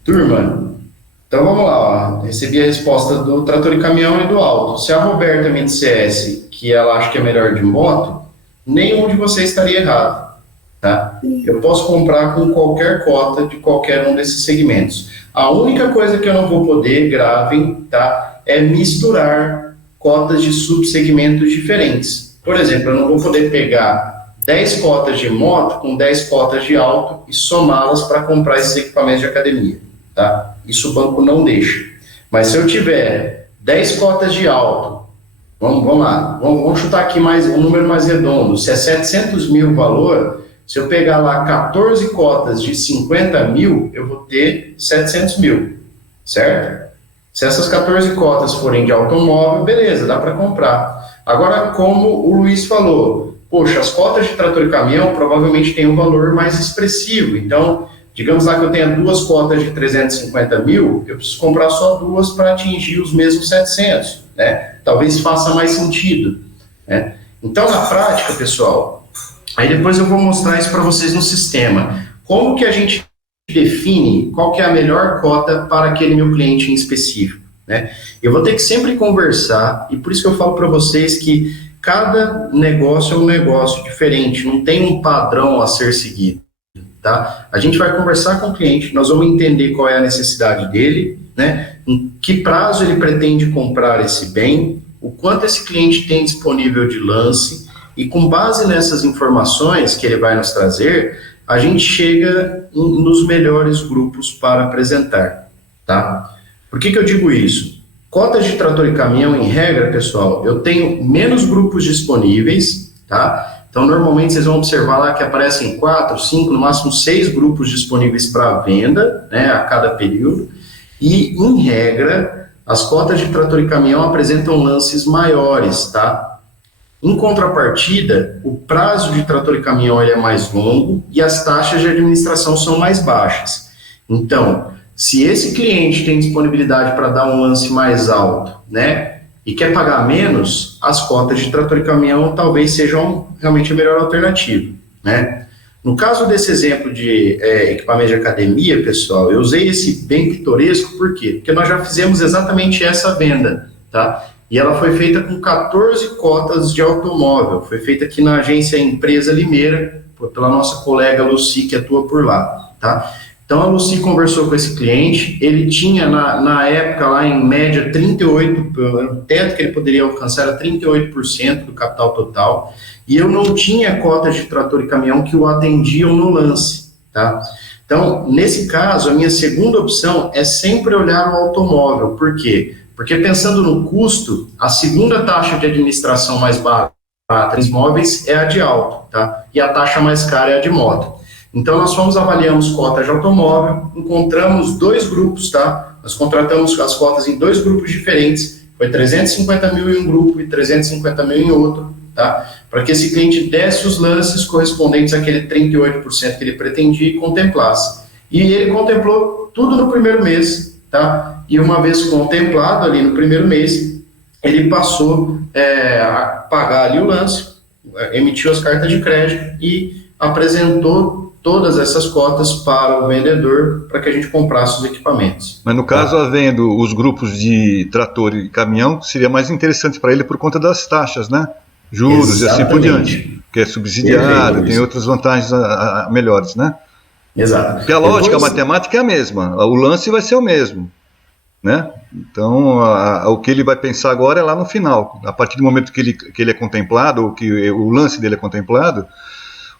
Turma, então vamos lá. Ó. Recebi a resposta do trator e caminhão e do auto. Se a Roberta me dissesse que ela acha que é melhor de moto, nenhum de vocês estaria errado. Tá? Eu posso comprar com qualquer cota de qualquer um desses segmentos. A única coisa que eu não vou poder, gravem, tá, é misturar cotas de subsegmentos diferentes. Por exemplo, eu não vou poder pegar 10 cotas de moto com 10 cotas de auto e somá-las para comprar esses equipamentos de academia. Tá? Isso o banco não deixa. Mas se eu tiver 10 cotas de auto, vamos lá, vamos chutar aqui um número mais redondo, se é 700 mil o valor, se eu pegar lá 14 cotas de 50 mil, eu vou ter 700 mil, certo? Se essas 14 cotas forem de automóvel, beleza, dá para comprar. Agora, como o Luiz falou, poxa, as cotas de trator e caminhão provavelmente têm um valor mais expressivo, então, digamos lá que eu tenha 2 cotas de 350 mil, eu preciso comprar só 2 para atingir os mesmos 700, né? Talvez faça mais sentido, né? Então, na prática, pessoal, aí depois eu vou mostrar isso para vocês no sistema. Como que a gente define qual que é a melhor cota para aquele meu cliente em específico, né? Eu vou ter que sempre conversar, e por isso que eu falo para vocês que cada negócio é um negócio diferente, não tem um padrão a ser seguido, tá? A gente vai conversar com o cliente, nós vamos entender qual é a necessidade dele, né? Em que prazo ele pretende comprar esse bem, o quanto esse cliente tem disponível de lance, e com base nessas informações que ele vai nos trazer, a gente chega nos melhores grupos para apresentar, tá? Por que eu digo isso? Cotas de trator e caminhão, em regra, pessoal, eu tenho menos grupos disponíveis, tá? Então, normalmente, vocês vão observar lá que aparecem 4, 5, no máximo 6 grupos disponíveis para venda, né, a cada período, e, em regra, as cotas de trator e caminhão apresentam lances maiores, tá? Em contrapartida, o prazo de trator e caminhão ele é mais longo e as taxas de administração são mais baixas. Então, se esse cliente tem disponibilidade para dar um lance mais alto, né, e quer pagar menos, as cotas de trator e caminhão talvez sejam realmente a melhor alternativa, né? No caso desse exemplo de equipamento de academia, pessoal, eu usei esse bem pitoresco, por quê? Porque nós já fizemos exatamente essa venda, tá? E ela foi feita com 14 cotas de automóvel, foi feita aqui na agência Empresa Limeira, pela nossa colega Lucy, que atua por lá, tá? Então, a Lucy conversou com esse cliente, ele tinha, na época, lá em média, 38%, o teto que ele poderia alcançar era 38% do capital total, e eu não tinha cotas de trator e caminhão que o atendiam no lance, tá? Então, nesse caso, a minha segunda opção é sempre olhar o automóvel. Por quê? Porque pensando no custo, a segunda taxa de administração mais barata dos imóveis é a de auto, tá? E a taxa mais cara é a de moto. Então, nós fomos, avaliamos cotas de automóvel, encontramos 2 grupos, tá? Nós contratamos as cotas em 2 grupos diferentes, foi 350 mil em um grupo e 350 mil em outro, tá? Para que esse cliente desse os lances correspondentes àquele 38% que ele pretendia e contemplasse. E ele contemplou tudo no primeiro mês, tá? E uma vez contemplado ali no primeiro mês, ele passou a pagar ali o lance, emitiu as cartas de crédito e apresentou todas essas cotas para o vendedor para que a gente comprasse os equipamentos. Mas no caso, havendo os grupos de trator e caminhão, seria mais interessante para ele por conta das taxas, né? Juros. Exatamente. E assim por diante, que é subsidiado, tem outras vantagens melhores, né? Exato. Porque a lógica, a matemática é a mesma, o lance vai ser o mesmo, né? Então, o que ele vai pensar agora é lá no final, a partir do momento que ele é contemplado, ou que o lance dele é contemplado,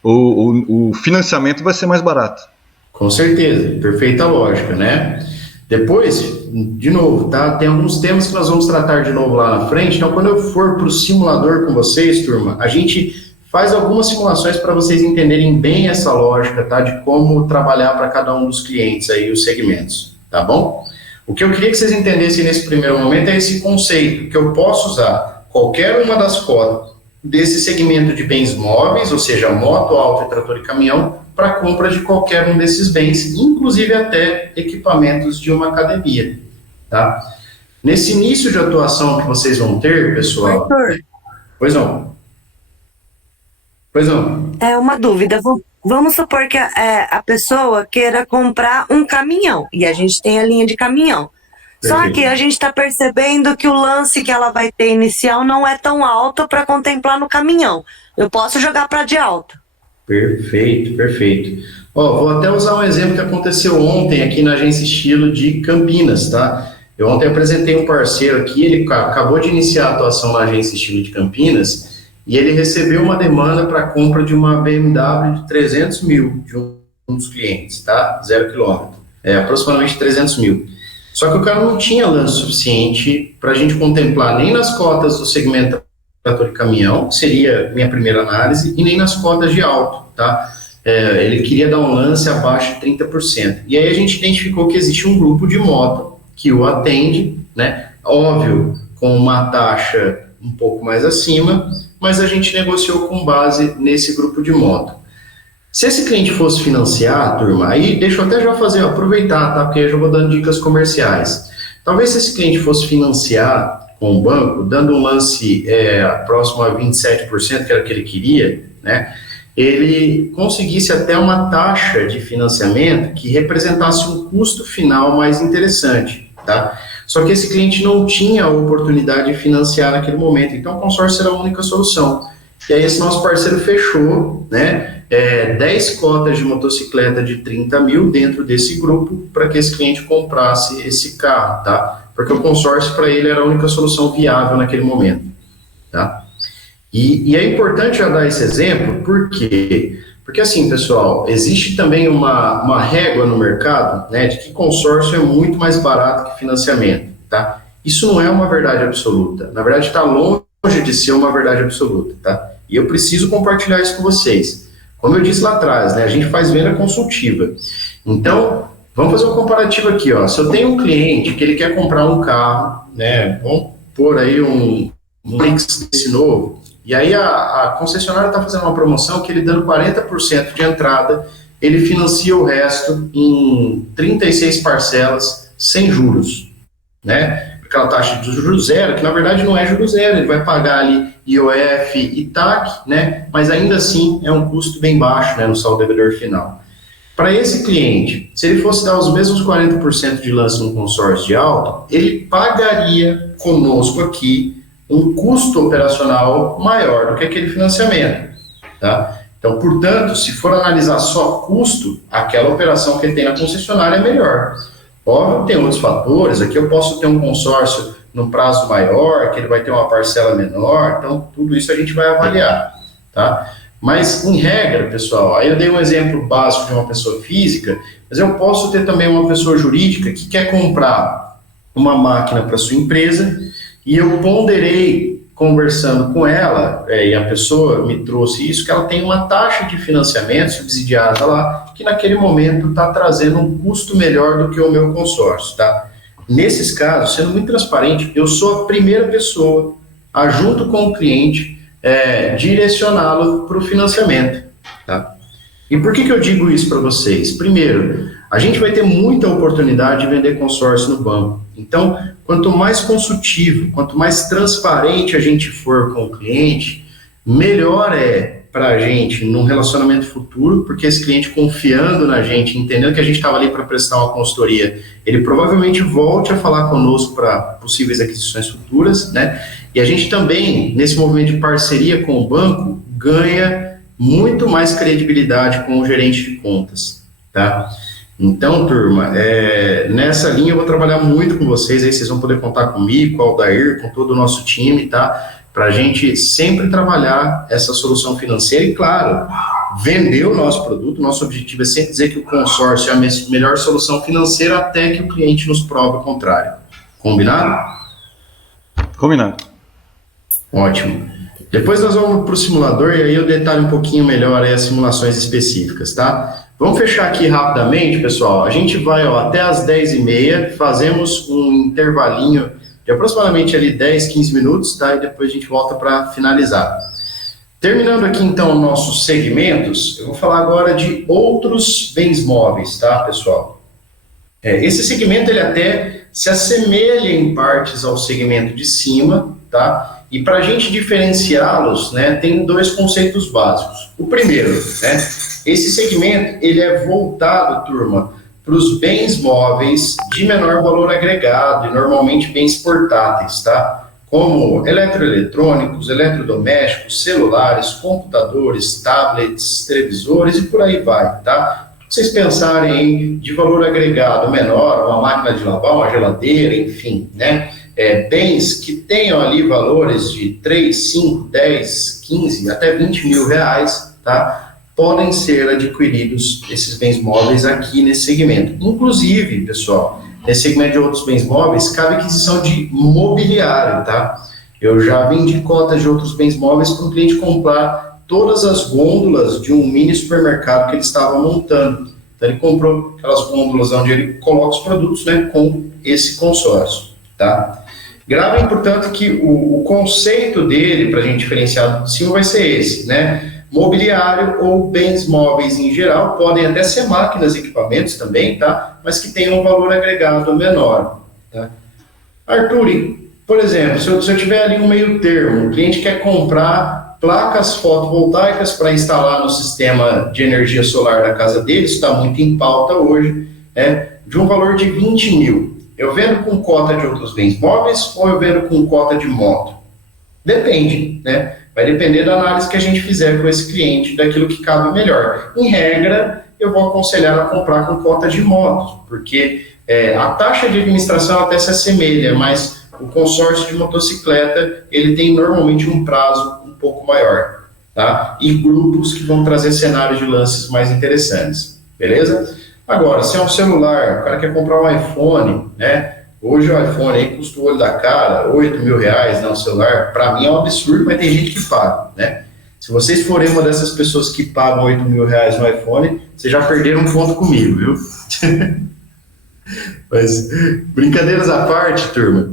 o financiamento vai ser mais barato. Com certeza, perfeita lógica, né? Depois, de novo, tá? Tem alguns temas que nós vamos tratar de novo lá na frente, então quando eu for para o simulador com vocês, turma, a gente faz algumas simulações para vocês entenderem bem essa lógica, tá? De como trabalhar para cada um dos clientes aí, os segmentos, tá bom? O que eu queria que vocês entendessem nesse primeiro momento é esse conceito, que eu posso usar qualquer uma das cotas desse segmento de bens móveis, ou seja, moto, auto, trator e caminhão, para compra de qualquer um desses bens, inclusive até equipamentos de uma academia, tá? Nesse início de atuação que vocês vão ter, pessoal... Arthur. Pois não. Pois não. É uma dúvida. Vamos supor que a pessoa queira comprar um caminhão, e a gente tem a linha de caminhão. Só que a gente está percebendo que o lance que ela vai ter inicial não é tão alto para contemplar no caminhão. Eu posso jogar para de alto. Perfeito, perfeito. Vou até usar um exemplo que aconteceu ontem aqui na Agência Estilo de Campinas, tá? Eu ontem apresentei um parceiro aqui, ele acabou de iniciar a atuação na Agência Estilo de Campinas e ele recebeu uma demanda para compra de uma BMW de 300 mil de um dos clientes, tá? 0 quilômetro. Aproximadamente 300 mil. Só que o cara não tinha lance suficiente para a gente contemplar nem nas cotas do segmento trator e caminhão, que seria minha primeira análise, e nem nas cotas de auto, tá? Ele queria dar um lance abaixo de 30%. E aí a gente identificou que existe um grupo de moto que o atende, né? Óbvio, com uma taxa um pouco mais acima, mas a gente negociou com base nesse grupo de moto. Se esse cliente fosse financiar, turma, aí deixa eu até já fazer, aproveitar, tá? Porque eu já vou dando dicas comerciais. Talvez se esse cliente fosse financiar com o banco, dando um lance próximo a 27%, que era o que ele queria, né? Ele conseguisse até uma taxa de financiamento que representasse um custo final mais interessante, tá? Só que esse cliente não tinha a oportunidade de financiar naquele momento, então o consórcio era a única solução. E aí esse nosso parceiro fechou, né, 10 cotas de motocicleta de 30 mil dentro desse grupo para que esse cliente comprasse esse carro, tá? Porque o consórcio para ele era a única solução viável naquele momento, tá? E é importante já dar esse exemplo, por quê? Porque assim, pessoal, existe também uma régua no mercado, né, de que consórcio é muito mais barato que financiamento, tá? Isso não é uma verdade absoluta, na verdade está longe de ser uma verdade absoluta, tá? E eu preciso compartilhar isso com vocês. Como eu disse lá atrás, né, a gente faz venda consultiva. Então, vamos fazer um comparativo aqui, ó. Se eu tenho um cliente que ele quer comprar um carro, né, vamos pôr aí um Onix desse novo, e aí a concessionária está fazendo uma promoção que ele dando 40% de entrada, ele financia o resto em 36 parcelas sem juros, né? Aquela taxa de juros zero, que na verdade não é juros zero, ele vai pagar ali IOF e TAC, né? Mas ainda assim é um custo bem baixo, né, no saldo devedor final. Para esse cliente, se ele fosse dar os mesmos 40% de lance no consórcio de auto, ele pagaria conosco aqui um custo operacional maior do que aquele financiamento, tá? Então, portanto, se for analisar só custo, aquela operação que ele tem na concessionária é melhor. Óbvio, tem outros fatores, aqui eu posso ter um consórcio no prazo maior, que ele vai ter uma parcela menor, então tudo isso a gente vai avaliar, tá? Mas, em regra, pessoal, aí eu dei um exemplo básico de uma pessoa física, mas eu posso ter também uma pessoa jurídica que quer comprar uma máquina para sua empresa e eu ponderei, conversando com ela, e a pessoa me trouxe isso, que ela tem uma taxa de financiamento subsidiada lá, que naquele momento está trazendo um custo melhor do que o meu consórcio, tá? Nesses casos, sendo muito transparente, eu sou a primeira pessoa a, junto com o cliente, direcioná-lo para o financiamento, tá? E por que eu digo isso para vocês? Primeiro, a gente vai ter muita oportunidade de vender consórcio no banco. Então, quanto mais consultivo, quanto mais transparente a gente for com o cliente, melhor é para a gente num relacionamento futuro, porque esse cliente confiando na gente, entendendo que a gente estava ali para prestar uma consultoria, ele provavelmente volte a falar conosco para possíveis aquisições futuras, né? E a gente também, nesse movimento de parceria com o banco, ganha muito mais credibilidade com o gerente de contas, tá? Então, turma, nessa linha eu vou trabalhar muito com vocês, aí vocês vão poder contar comigo, com o Aldair, com todo o nosso time, tá? Para a gente sempre trabalhar essa solução financeira e, claro, vender o nosso produto. Nosso objetivo é sempre dizer que o consórcio é a melhor solução financeira até que o cliente nos prove o contrário. Combinado? Combinado. Ótimo. Depois nós vamos para o simulador e aí eu detalho um pouquinho melhor aí as simulações específicas, tá? Vamos fechar aqui rapidamente, pessoal. A gente vai até as 10h30, fazemos um intervalinho de aproximadamente ali 10, 15 minutos, tá? E depois a gente volta para finalizar. Terminando aqui, então, nossos segmentos, eu vou falar agora de outros bens móveis, tá, pessoal? Esse segmento, ele até se assemelha em partes ao segmento de cima, tá? E para a gente diferenciá-los, né, tem dois conceitos básicos. O primeiro, né, esse segmento, ele é voltado, turma, para os bens móveis de menor valor agregado e normalmente bens portáteis, tá? Como eletroeletrônicos, eletrodomésticos, celulares, computadores, tablets, televisores e por aí vai, tá? Se vocês pensarem de valor agregado menor, uma máquina de lavar, uma geladeira, enfim, né? Bens que tenham ali valores de 3, 5, 10, 15, até 20 mil reais, tá? Podem ser adquiridos esses bens móveis aqui nesse segmento. Inclusive, pessoal, nesse segmento de outros bens móveis, cabe aquisição de mobiliário, tá? Eu já vendi cotas de outros bens móveis para um cliente comprar todas as gôndolas de um mini supermercado que ele estava montando. Então, ele comprou aquelas gôndolas onde ele coloca os produtos, né, com esse consórcio, tá? Gravem, portanto, que o conceito dele, para a gente diferenciar do cima, vai ser esse, né? Mobiliário ou bens móveis em geral, podem até ser máquinas e equipamentos também, tá? Mas que tenham um valor agregado menor, tá? Arthur, por exemplo, se eu tiver ali um meio termo, o cliente quer comprar placas fotovoltaicas para instalar no sistema de energia solar da casa dele, isso está muito em pauta hoje, né? De um valor de 20 mil. Eu vendo com cota de outros bens móveis ou eu vendo com cota de moto? Depende, né? Vai depender da análise que a gente fizer com esse cliente, daquilo que cabe melhor. Em regra, eu vou aconselhar a comprar com cota de moto, porque a taxa de administração até se assemelha, mas o consórcio de motocicleta, ele tem normalmente um prazo um pouco maior, tá? E grupos que vão trazer cenários de lances mais interessantes, beleza? Agora, se é um celular, o cara quer comprar um iPhone, né? Hoje o iPhone aí custa o olho da cara, R$8.000, né, um celular. Para mim é um absurdo, mas tem gente que paga, né? Se vocês forem uma dessas pessoas que pagam R$8.000 no iPhone, vocês já perderam um ponto comigo, viu? Mas, brincadeiras à parte, turma,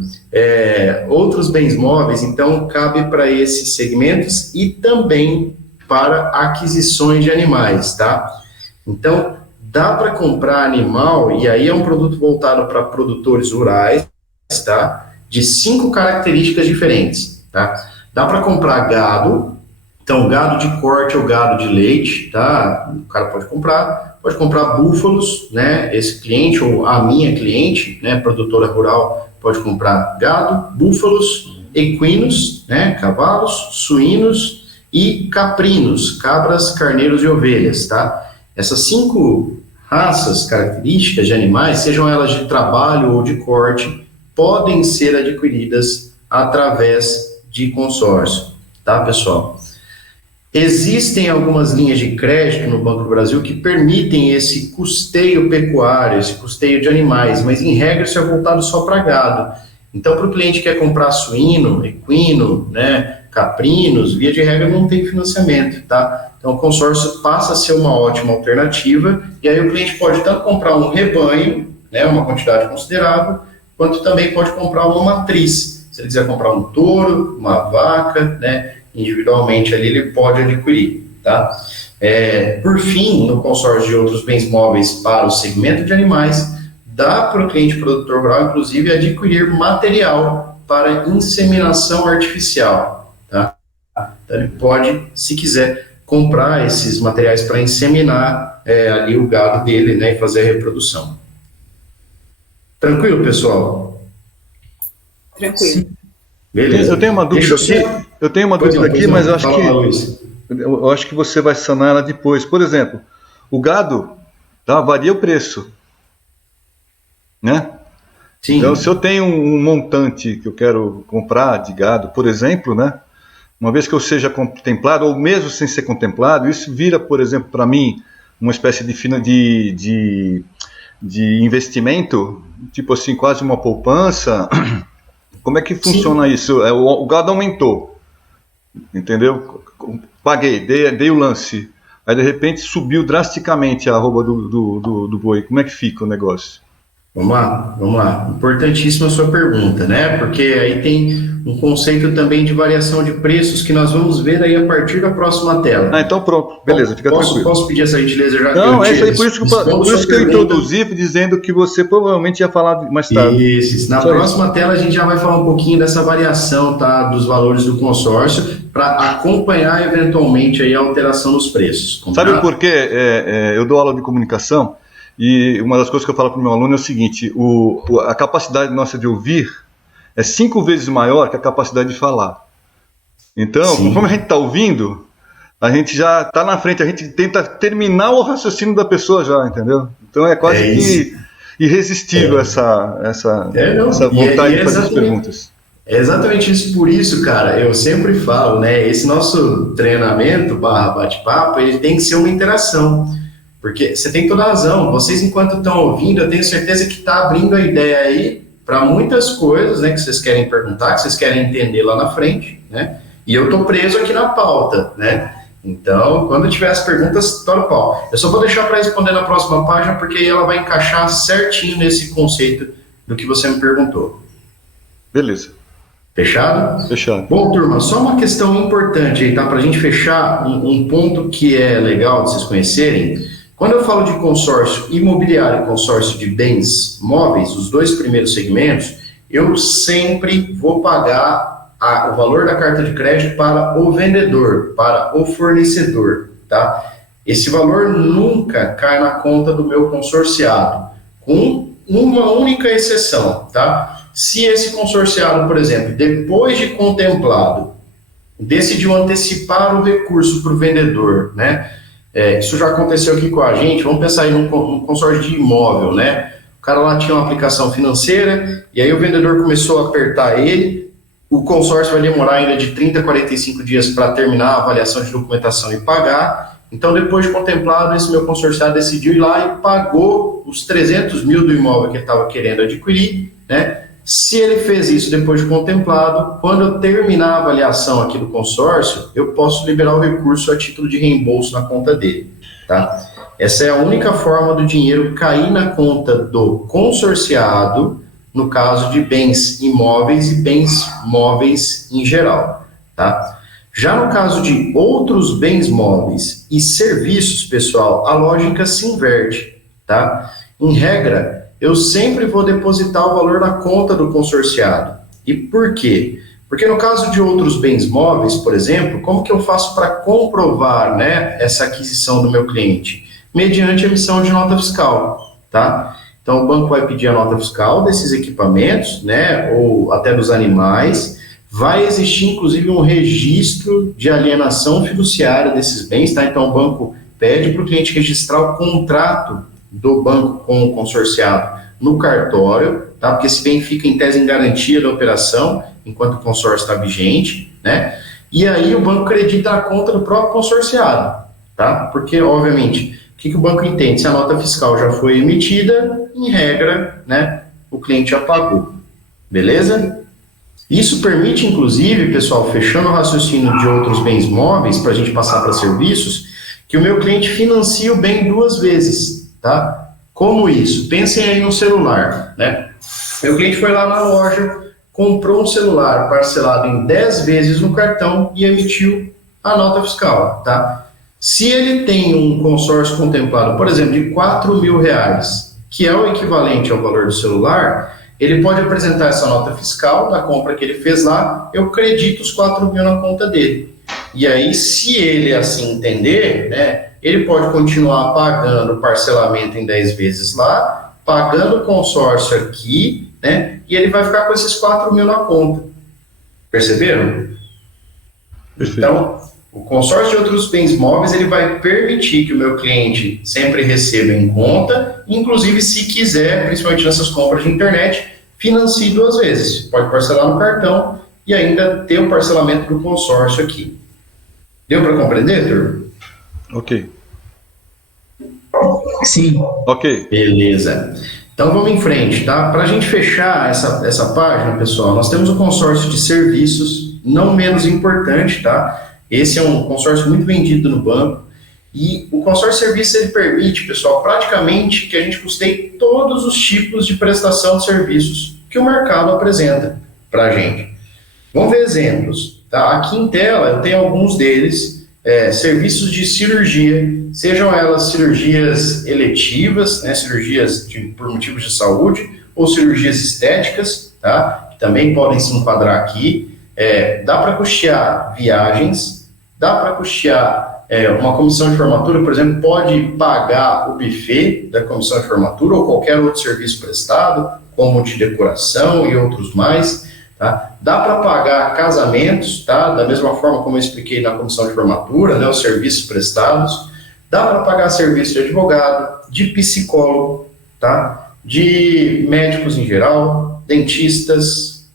outros bens móveis, então, cabe para esses segmentos e também para aquisições de animais, tá? Então, dá para comprar animal, e aí é um produto voltado para produtores rurais, tá? De 5 características diferentes, tá? Dá para comprar gado, então gado de corte ou gado de leite, tá? O cara pode comprar búfalos, né? Esse cliente ou a minha cliente, né? Produtora rural, pode comprar gado, búfalos, equinos, né? Cavalos, suínos e caprinos, cabras, carneiros e ovelhas, tá? Essas 5 raças, características de animais, sejam elas de trabalho ou de corte, podem ser adquiridas através de consórcio, tá, pessoal? Existem algumas linhas de crédito no Banco do Brasil que permitem esse custeio pecuário, esse custeio de animais, mas em regra isso é voltado só para gado. Então, para o cliente que quer comprar suíno, equino, né, caprinos, via de regra não tem financiamento, tá? Então, o consórcio passa a ser uma ótima alternativa, e aí o cliente pode tanto comprar um rebanho, né, uma quantidade considerável, quanto também pode comprar uma matriz. Se ele quiser comprar um touro, uma vaca, né, individualmente ali ele pode adquirir, tá? Por fim, no consórcio de outros bens móveis para o segmento de animais, dá para o cliente produtor rural, inclusive, adquirir material para inseminação artificial, tá? Então, ele pode, se quiser, comprar esses materiais para inseminar ali o gado dele, né, e fazer a reprodução. Tranquilo, pessoal? Tranquilo. Beleza. Eu tenho uma dúvida aqui, mas eu acho que você vai sanar ela depois. Por exemplo, o gado, tá, varia o preço, né? Sim. Então, se eu tenho um montante que eu quero comprar de gado, por exemplo, né? Uma vez que eu seja contemplado, ou mesmo sem ser contemplado, isso vira, por exemplo, para mim, uma espécie de investimento, tipo assim, quase uma poupança. Como é que funciona isso? O gado aumentou, entendeu? Paguei, dei o lance. Aí, de repente, subiu drasticamente a arroba do boi. Como é que fica o negócio? Vamos lá. Importantíssima a sua pergunta, né? Porque aí tem um conceito também de variação de preços que nós vamos ver aí a partir da próxima tela. Ah, então pronto. Beleza, fica tranquilo. Posso pedir essa gentileza já? Não, é isso aí, por isso que eu introduzi, dizendo que você provavelmente ia falar mais tarde. Isso. Na próxima tela a gente já vai falar um pouquinho dessa variação, tá? Dos valores do consórcio, para acompanhar eventualmente aí a alteração nos preços. Combinado? Sabe por quê? Eu dou aula de comunicação. E uma das coisas que eu falo para o meu aluno é o seguinte: a capacidade nossa de ouvir é 5 vezes maior que a capacidade de falar. Então, como a gente está ouvindo, a gente já está na frente, a gente tenta terminar o raciocínio da pessoa já, entendeu? Então é quase que irresistível essa vontade de fazer as perguntas. É exatamente isso, por isso, cara, eu sempre falo, né, esse nosso treinamento / bate-papo, ele tem que ser uma interação. Porque você tem toda a razão, vocês enquanto estão ouvindo, eu tenho certeza que está abrindo a ideia aí para muitas coisas, né, que vocês querem perguntar, que vocês querem entender lá na frente, né, e eu estou preso aqui na pauta, né, então, quando tiver as perguntas, tora o pau. Eu só vou deixar para responder na próxima página, porque aí ela vai encaixar certinho nesse conceito do que você me perguntou. Beleza. Fechado? Fechado. Bom, turma, só uma questão importante aí, tá? Para a gente fechar, um ponto que é legal de vocês conhecerem. Quando eu falo de consórcio imobiliário e consórcio de bens móveis, os dois primeiros segmentos, eu sempre vou pagar o valor da carta de crédito para o vendedor, para o fornecedor, tá? Esse valor nunca cai na conta do meu consorciado, com uma única exceção, tá? Se esse consorciado, por exemplo, depois de contemplado, decidiu antecipar o recurso para o vendedor, né? Isso já aconteceu aqui com a gente. Vamos pensar aí num consórcio de imóvel, né? O cara lá tinha uma aplicação financeira e aí o vendedor começou a apertar ele. O consórcio vai demorar ainda de 30 a 45 dias para terminar a avaliação de documentação e pagar. Então, depois de contemplado, esse meu consorciado decidiu ir lá e pagou os 300 mil do imóvel que ele estava querendo adquirir, né? Se ele fez isso depois de contemplado, quando eu terminar a avaliação aqui do consórcio, eu posso liberar o recurso a título de reembolso na conta dele, tá? Essa é a única forma do dinheiro cair na conta do consorciado, no caso de bens imóveis e bens móveis em geral, tá? Já no caso de outros bens móveis e serviços, pessoal, a lógica se inverte, tá? Em regra, eu sempre vou depositar o valor na conta do consorciado. E por quê? Porque no caso de outros bens móveis, por exemplo, como que eu faço para comprovar, né, essa aquisição do meu cliente? Mediante a emissão de nota fiscal, tá? Então, o banco vai pedir a nota fiscal desses equipamentos, né, ou até dos animais. Vai existir, inclusive, um registro de alienação fiduciária desses bens, tá? Então, o banco pede para o cliente registrar o contrato do banco com o consorciado no cartório, tá? Porque esse bem fica em tese em garantia da operação, enquanto o consórcio está vigente, né? E aí o banco acredita na conta do próprio consorciado, tá? Porque, obviamente, o que o banco entende? Se a nota fiscal já foi emitida, em regra, né, o cliente já pagou, beleza? Isso permite, inclusive, pessoal, fechando o raciocínio de outros bens móveis, para a gente passar para serviços, que o meu cliente financie o bem 2 vezes, tá? Como isso? Pensem aí no celular, né? Meu cliente foi lá na loja, comprou um celular parcelado em 10 vezes no cartão e emitiu a nota fiscal, tá? Se ele tem um consórcio contemplado, por exemplo, de R$4.000, que é o equivalente ao valor do celular, ele pode apresentar essa nota fiscal da compra que ele fez lá, eu credito os 4.000 na conta dele. E aí, se ele assim entender, né, ele pode continuar pagando o parcelamento em 10 vezes lá, pagando o consórcio aqui, né, e ele vai ficar com esses 4.000 na conta. Perceberam? Perfeito. Então, o consórcio de outros bens móveis, ele vai permitir que o meu cliente sempre receba em conta, inclusive se quiser, principalmente nessas compras de internet, financie 2 vezes. Pode parcelar no cartão e ainda ter o parcelamento do consórcio aqui. Deu para compreender, turma? Ok. Sim. Ok. Beleza. Então vamos em frente, tá? Para a gente fechar essa página, pessoal, nós temos o consórcio de serviços, não menos importante, tá? Esse é um consórcio muito vendido no banco. E o consórcio de serviços, ele permite, pessoal, praticamente que a gente custeie todos os tipos de prestação de serviços que o mercado apresenta para a gente. Vamos ver exemplos, tá? Aqui em tela eu tenho alguns deles. Serviços de cirurgia, sejam elas cirurgias eletivas, né, cirurgias por motivos de saúde, ou cirurgias estéticas, tá, que também podem se enquadrar aqui. Dá para custear viagens, dá para custear uma comissão de formatura, por exemplo, pode pagar o buffet da comissão de formatura ou qualquer outro serviço prestado, como de decoração e outros mais. Tá? Dá para pagar casamentos, tá? Da mesma forma como eu expliquei na comissão de formatura, né, os serviços prestados. Dá para pagar serviço de advogado, de psicólogo, tá? De médicos em geral, dentistas,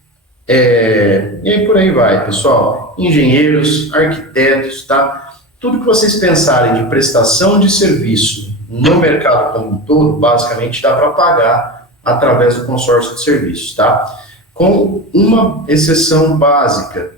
e aí por aí vai, pessoal. Engenheiros, arquitetos, tá? Tudo que vocês pensarem de prestação de serviço no mercado como um todo, basicamente dá para pagar através do consórcio de serviços, tá? Com uma exceção básica,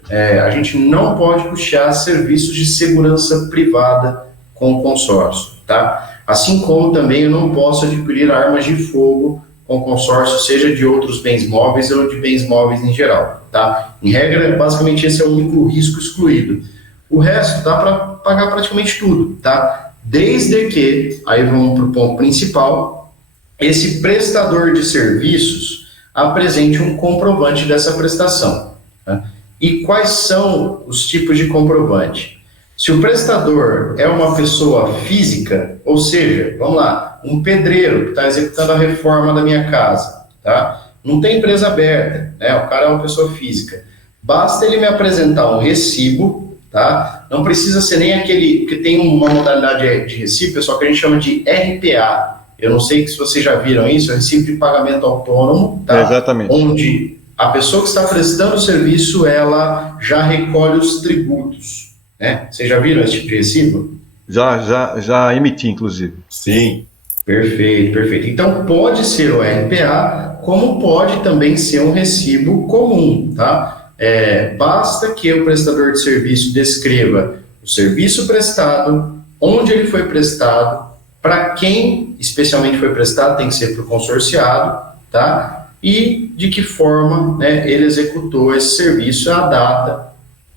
a gente não pode custear serviços de segurança privada com o consórcio, tá? Assim como também eu não posso adquirir armas de fogo com consórcio, seja de outros bens móveis ou de bens móveis em geral, tá? Em regra, basicamente esse é o único risco excluído. O resto dá para pagar praticamente tudo, tá? Desde que, aí vamos para o ponto principal, esse prestador de serviços apresente um comprovante dessa prestação, tá? E quais são os tipos de comprovante? Se o prestador é uma pessoa física, ou seja, vamos lá, um pedreiro que está executando a reforma da minha casa, tá? Não tem empresa aberta, né? O cara é uma pessoa física. Basta ele me apresentar um recibo, tá? Não precisa ser nem aquele, porque tem uma modalidade de recibo, pessoal, que a gente chama de RPA. Eu não sei se vocês já viram isso, é Recibo de Pagamento Autônomo, tá? Exatamente. Onde a pessoa que está prestando o serviço, ela já recolhe os tributos, né? Vocês já viram esse tipo de recibo? Já emiti, inclusive. Sim. Perfeito, perfeito. Então, pode ser o RPA, como pode também ser um recibo comum, tá? Basta que o prestador de serviço descreva o serviço prestado, onde ele foi prestado, para quem especialmente foi prestado, tem que ser para o consorciado, tá? E de que forma, né, ele executou esse serviço, a data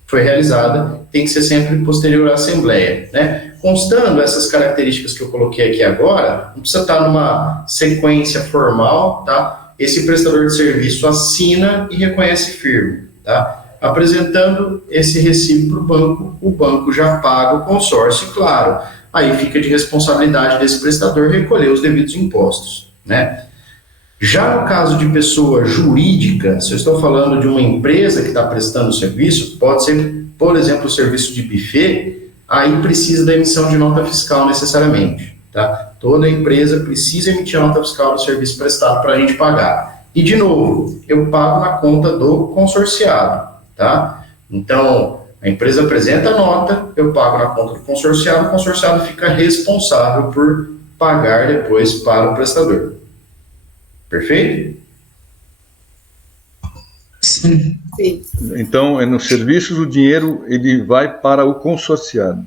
foi realizada, tem que ser sempre posterior à assembleia, né? Constando essas características que eu coloquei aqui agora, não precisa estar numa sequência formal, tá? Esse prestador de serviço assina e reconhece firme, tá? Apresentando esse recibo para o banco já paga o consórcio, e claro, aí fica de responsabilidade desse prestador recolher os devidos impostos, né? Já no caso de pessoa jurídica, se eu estou falando de uma empresa que está prestando serviço, pode ser, por exemplo, o serviço de buffet, aí precisa da emissão de nota fiscal necessariamente, tá? Toda empresa precisa emitir a nota fiscal do serviço prestado para a gente pagar. E, de novo, eu pago na conta do consorciado, tá? Então, a empresa apresenta a nota, eu pago na conta do consorciado, o consorciado fica responsável por pagar depois para o prestador. Perfeito? Sim. Sim. Então, nos serviços, o dinheiro ele vai para o consorciado.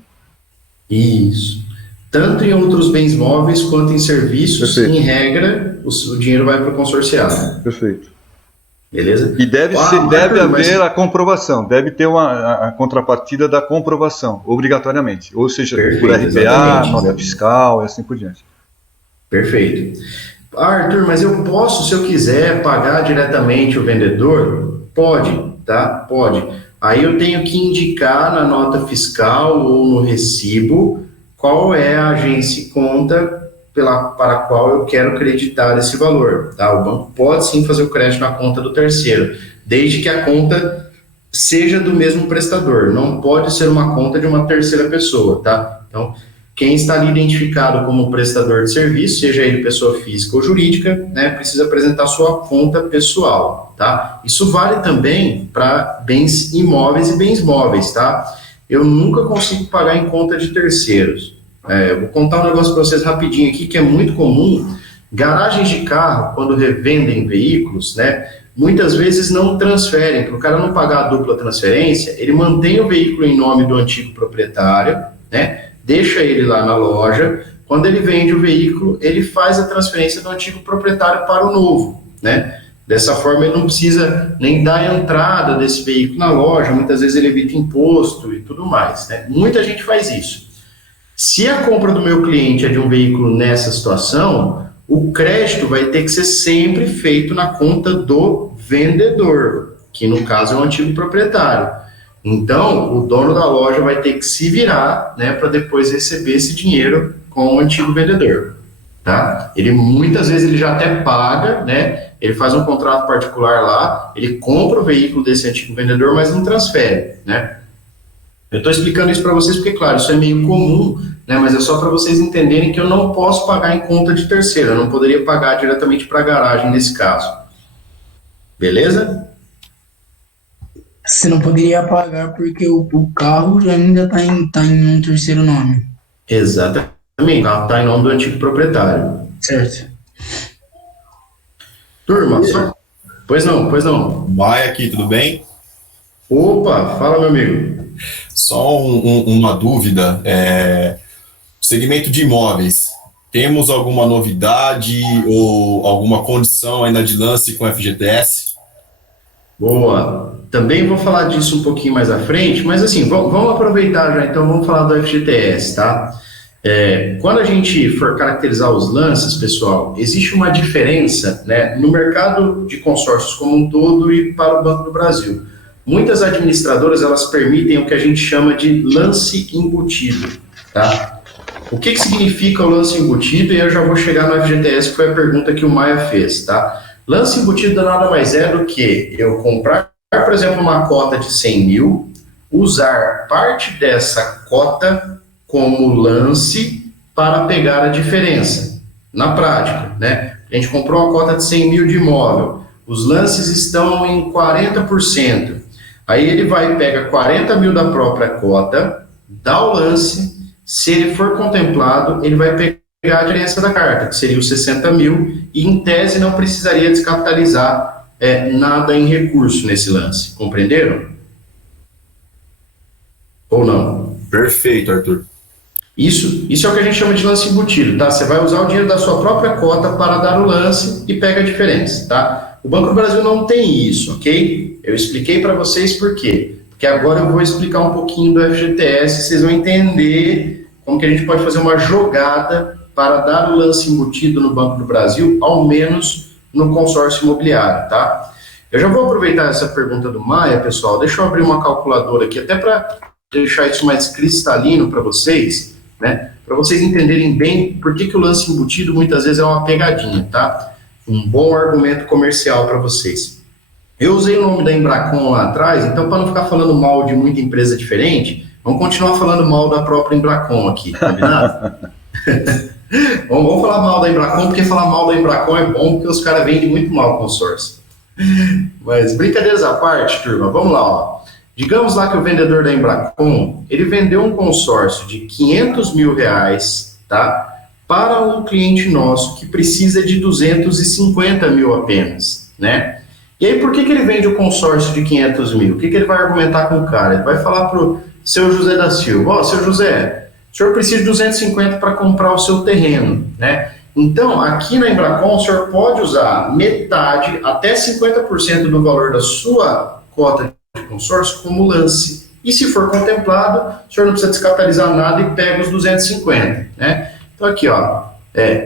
Isso. Tanto em outros bens móveis quanto em serviços, Perfeito. em regra, o dinheiro vai para o consorciado. Perfeito. Beleza? E deve Arthur, haver a comprovação, deve ter a contrapartida da comprovação, obrigatoriamente. Ou seja, Perfeito, por RPA, exatamente. nota fiscal e assim por diante. Perfeito. Arthur, mas eu posso, se eu quiser, pagar diretamente o vendedor? Pode, tá? Pode. Aí eu tenho que indicar na nota fiscal ou no recibo qual é a agência e conta para a qual eu quero creditar esse valor, tá? O banco pode sim fazer o crédito na conta do terceiro, desde que a conta seja do mesmo prestador, não pode ser uma conta de uma terceira pessoa, tá? Então, quem está ali identificado como prestador de serviço, seja ele pessoa física ou jurídica, né, precisa apresentar sua conta pessoal, tá? Isso vale também para bens imóveis e bens móveis, tá? Eu nunca consigo pagar em conta de terceiros. Eu vou contar um negócio para vocês rapidinho aqui, que é muito comum. Garagens de carro, quando revendem veículos, né, muitas vezes não transferem, para o cara não pagar a dupla transferência, ele mantém o veículo em nome do antigo proprietário, né, deixa ele lá na loja, quando ele vende o veículo, ele faz a transferência do antigo proprietário para o novo, né? Dessa forma, ele não precisa nem dar a entrada desse veículo na loja, muitas vezes ele evita imposto e tudo mais, né? Muita gente faz isso. Se a compra do meu cliente é de um veículo nessa situação, o crédito vai ter que ser sempre feito na conta do vendedor, que no caso é o antigo proprietário. Então, o dono da loja vai ter que se virar, né, para depois receber esse dinheiro com o antigo vendedor, tá? Ele muitas vezes ele já até paga, né? Ele faz um contrato particular lá, ele compra o veículo desse antigo vendedor, mas não transfere, né? Eu estou explicando isso para vocês porque, claro, isso é meio comum, né? Mas é só para vocês entenderem que eu não posso pagar em conta de terceiro, eu não poderia pagar diretamente para a garagem nesse caso. Beleza? Você não poderia pagar porque o carro já ainda está em um terceiro nome. Exatamente, o carro está em nome do antigo proprietário. Certo. Turma, pois não. Vai aqui, tudo bem? Opa, fala, meu amigo. Só uma dúvida. Segmento de imóveis. Temos alguma novidade ou alguma condição ainda de lance com FGTS? Boa. Também vou falar disso um pouquinho mais à frente, mas assim, vamos aproveitar já, então vamos falar do FGTS, tá? Quando a gente for caracterizar os lances, pessoal, existe uma diferença, né, no mercado de consórcios como um todo e para o Banco do Brasil. Muitas administradoras, elas permitem o que a gente chama de lance embutido, tá? O que significa o lance embutido? E eu já vou chegar no FGTS, que foi a pergunta que o Maia fez, tá? Lance embutido nada mais é do que eu comprar, por exemplo, uma cota de 100 mil, usar parte dessa cota como lance para pegar a diferença. Na prática, né? A gente comprou uma cota de 100 mil de imóvel, os lances estão em 40%. Aí ele vai e pega 40 mil da própria cota, dá o lance, se ele for contemplado, ele vai pegar a diferença da carta, que seria os 60 mil, e em tese não precisaria descapitalizar nada em recurso nesse lance. Compreenderam? Ou não? Perfeito, Arthur. Isso é o que a gente chama de lance embutido, tá? Você vai usar o dinheiro da sua própria cota para dar o lance e pega a diferença, tá? O Banco do Brasil não tem isso, ok? Eu expliquei para vocês por quê. Porque agora eu vou explicar um pouquinho do FGTS, vocês vão entender como que a gente pode fazer uma jogada para dar o lance embutido no Banco do Brasil, ao menos no consórcio imobiliário, tá? Eu já vou aproveitar essa pergunta do Maia, pessoal, deixa eu abrir uma calculadora aqui, até para deixar isso mais cristalino para vocês, né? Para vocês entenderem bem por que o lance embutido muitas vezes é uma pegadinha, tá? Um bom argumento comercial para vocês. Eu usei o nome da Embracon lá atrás, então para não ficar falando mal de muita empresa diferente, vamos continuar falando mal da própria Embracon aqui, combinado? Vamos falar mal da Embracon, porque falar mal da Embracon é bom, porque os caras vendem muito mal o consórcio. Mas brincadeiras à parte, turma, vamos lá, ó. Digamos lá que o vendedor da Embracon, ele vendeu um consórcio de 500 mil reais, tá? Para um cliente nosso que precisa de 250 mil apenas, né? E aí, por que ele vende o consórcio de 500 mil? O que ele vai argumentar com o cara? Ele vai falar para o seu José da Silva, ó, seu José, o senhor precisa de 250 para comprar o seu terreno, né? Então, aqui na Embracon, o senhor pode usar metade, até 50% do valor da sua cota de consórcio como lance. E se for contemplado, o senhor não precisa descapitalizar nada e pega os 250, né? Então, aqui, ó,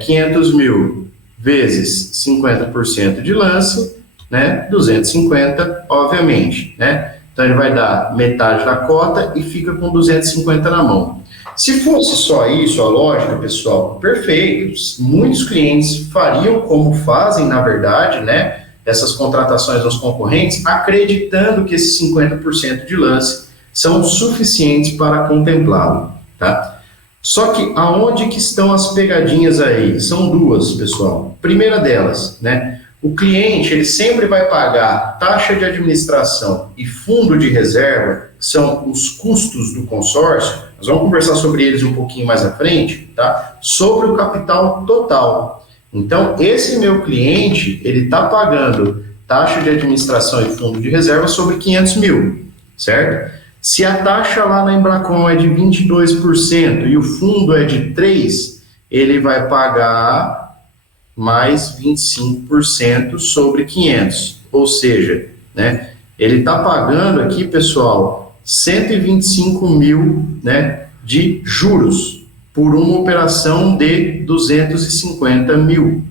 500 mil vezes 50% de lance, né? 250, obviamente, né? Então, ele vai dar metade da cota e fica com 250 na mão. Se fosse só isso, a lógica, pessoal, perfeito. Muitos clientes fariam como fazem, na verdade, né? Essas contratações dos concorrentes, acreditando que esses 50% de lance são suficientes para contemplá-lo, tá? Só que aonde que estão as pegadinhas aí? São duas, pessoal. Primeira delas, né? O cliente, ele sempre vai pagar taxa de administração e fundo de reserva, que são os custos do consórcio. Nós vamos conversar sobre eles um pouquinho mais à frente, tá? Sobre o capital total. Então, esse meu cliente, ele está pagando taxa de administração e fundo de reserva sobre 500 mil, certo? Se a taxa lá na Embracon é de 22% e o fundo é de 3%, ele vai pagar mais 25% sobre 500. Ou seja, né, ele está pagando aqui, pessoal, 125 mil, né, de juros por uma operação de 250 mil.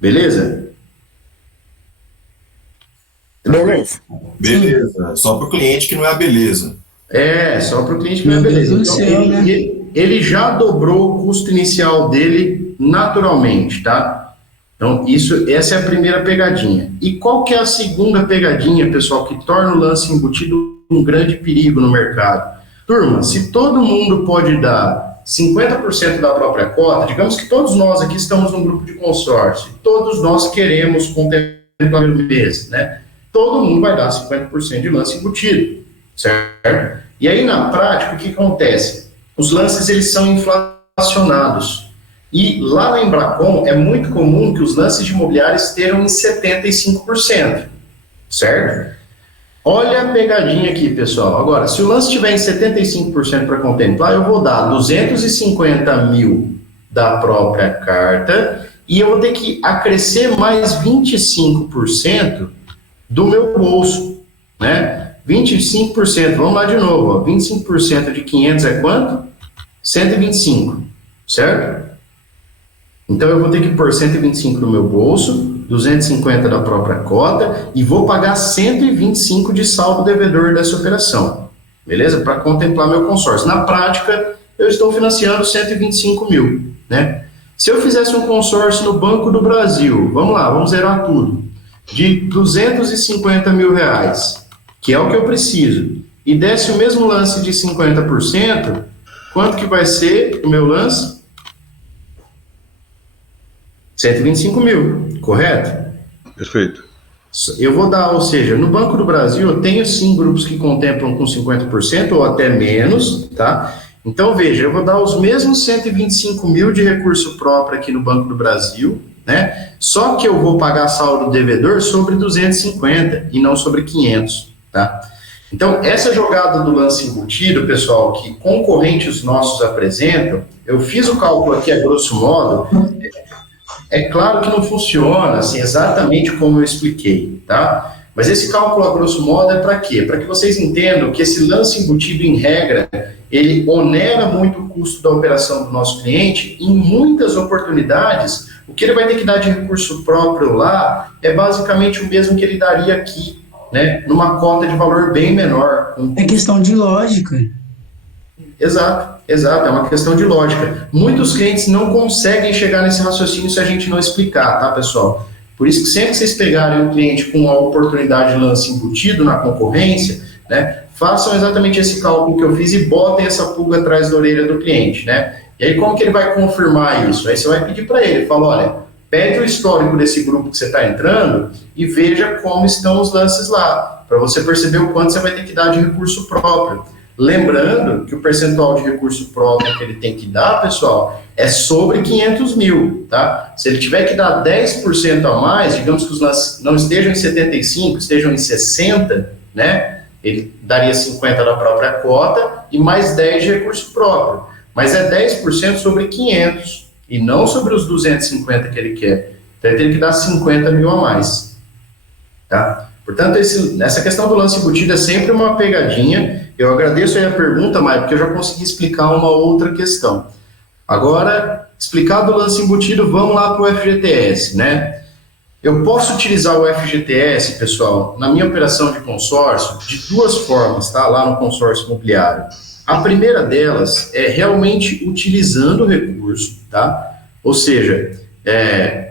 Beleza? Beleza. Beleza. Só para o cliente que não é a beleza. Só para o cliente que não é beleza. Então, ele já dobrou o custo inicial dele naturalmente, tá? Então, essa é a primeira pegadinha. E qual que é a segunda pegadinha, pessoal, que torna o lance embutido um grande perigo no mercado? Turma, se todo mundo pode dar 50% da própria cota, digamos que todos nós aqui estamos num grupo de consórcio, todos nós queremos contemplar o mês, né? Todo mundo vai dar 50% de lance embutido, certo? E aí, na prática, o que acontece? Os lances, eles são inflacionados. E lá na Embracon é muito comum que os lances de imobiliários estejam em 75%, certo? Olha a pegadinha aqui, pessoal. Agora, se o lance estiver em 75% para contemplar, eu vou dar 250 mil da própria carta e eu vou ter que acrescer mais 25% do meu bolso, né? 25%, vamos lá de novo, ó, 25% de 500 é quanto? 125, certo? Então eu vou ter que pôr 125 no meu bolso, 250 da própria cota e vou pagar 125 de saldo devedor dessa operação, beleza? Para contemplar meu consórcio. Na prática, eu estou financiando 125 mil, né? Se eu fizesse um consórcio no Banco do Brasil, vamos lá, vamos zerar tudo, de 250 mil reais, que é o que eu preciso, e desse o mesmo lance de 50%, quanto que vai ser o meu lance? 125 mil, correto? Perfeito. Eu vou dar, ou seja, no Banco do Brasil eu tenho sim grupos que contemplam com 50% ou até menos, tá? Então veja, eu vou dar os mesmos 125 mil de recurso próprio aqui no Banco do Brasil, né? Só que eu vou pagar saldo devedor sobre 250 e não sobre 500, tá? Então essa jogada do lance embutido, pessoal, que concorrentes nossos apresentam, eu fiz o cálculo aqui a grosso modo. É claro que não funciona assim, exatamente como eu expliquei, tá? Mas esse cálculo, a grosso modo, é para quê? Para que vocês entendam que esse lance embutido, em regra, ele onera muito o custo da operação do nosso cliente. Em muitas oportunidades, o que ele vai ter que dar de recurso próprio lá é basicamente o mesmo que ele daria aqui, né? Numa cota de valor bem menor. É questão de lógica. Exato, é uma questão de lógica. Muitos clientes não conseguem chegar nesse raciocínio se a gente não explicar, tá, pessoal? Por isso que sempre que vocês pegarem um cliente com a oportunidade de lance embutido na concorrência, né, façam exatamente esse cálculo que eu fiz e botem essa pulga atrás da orelha do cliente, né? E aí como que ele vai confirmar isso? Aí você vai pedir para ele, fala, olha, pede o histórico desse grupo que você está entrando e veja como estão os lances lá, para você perceber o quanto você vai ter que dar de recurso próprio. Lembrando que o percentual de recurso próprio que ele tem que dar, pessoal, é sobre 500 mil, tá? Se ele tiver que dar 10% a mais, digamos que os lances não estejam em 75, estejam em 60, né? Ele daria 50 da própria cota e mais 10 de recurso próprio. Mas é 10% sobre 500 e não sobre os 250 que ele quer. Então ele tem que dar 50 mil a mais, tá? Portanto, essa questão do lance embutido é sempre uma pegadinha. Eu agradeço aí a pergunta, Maia, porque eu já consegui explicar uma outra questão. Agora, explicado o lance embutido, vamos lá para o FGTS, né? Eu posso utilizar o FGTS, pessoal, na minha operação de consórcio, de duas formas, tá? Lá no consórcio imobiliário. A primeira delas é realmente utilizando o recurso, tá? Ou seja,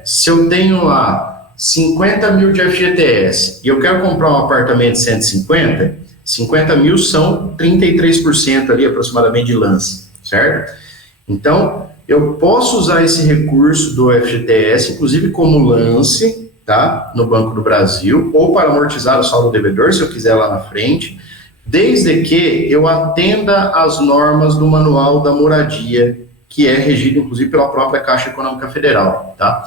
se eu tenho lá 50 mil de FGTS e eu quero comprar um apartamento de 150, 50 mil são 33% ali aproximadamente de lance, certo? Então, eu posso usar esse recurso do FGTS, inclusive como lance, tá? No Banco do Brasil, ou para amortizar o saldo devedor, se eu quiser lá na frente, desde que eu atenda às normas do Manual da Moradia, que é regido, inclusive, pela própria Caixa Econômica Federal, tá?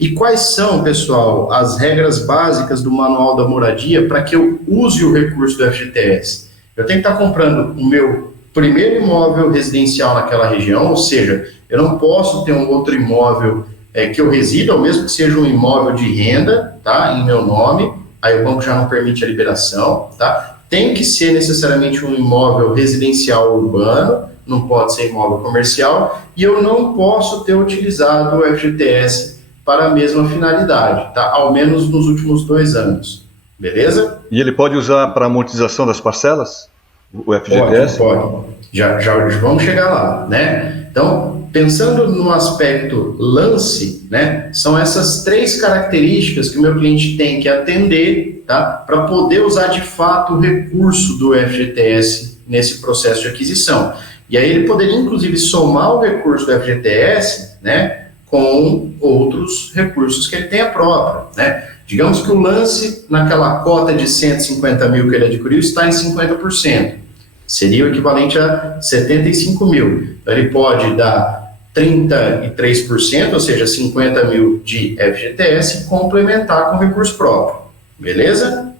E quais são, pessoal, as regras básicas do Manual da Moradia para que eu use o recurso do FGTS? Eu tenho que estar comprando o meu primeiro imóvel residencial naquela região, ou seja, eu não posso ter um outro imóvel que eu resida, ou mesmo que seja um imóvel de renda, tá, em meu nome, aí o banco já não permite a liberação, tá? Tem que ser necessariamente um imóvel residencial urbano, não pode ser imóvel comercial, e eu não posso ter utilizado o FGTS para a mesma finalidade, tá? Ao menos nos últimos 2 anos, beleza? E ele pode usar para amortização das parcelas? O FGTS? Pode. Já vamos chegar lá, né? Então, pensando no aspecto lance, né? São essas 3 características que o meu cliente tem que atender, tá? Para poder usar de fato o recurso do FGTS nesse processo de aquisição. E aí ele poderia, inclusive, somar o recurso do FGTS, né? Com outros recursos que ele tenha próprio, né? Digamos que o lance naquela cota de 150 mil que ele adquiriu está em 50%. Seria o equivalente a 75 mil. Então ele pode dar 33%, ou seja, 50 mil de FGTS e complementar com recurso próprio. Beleza?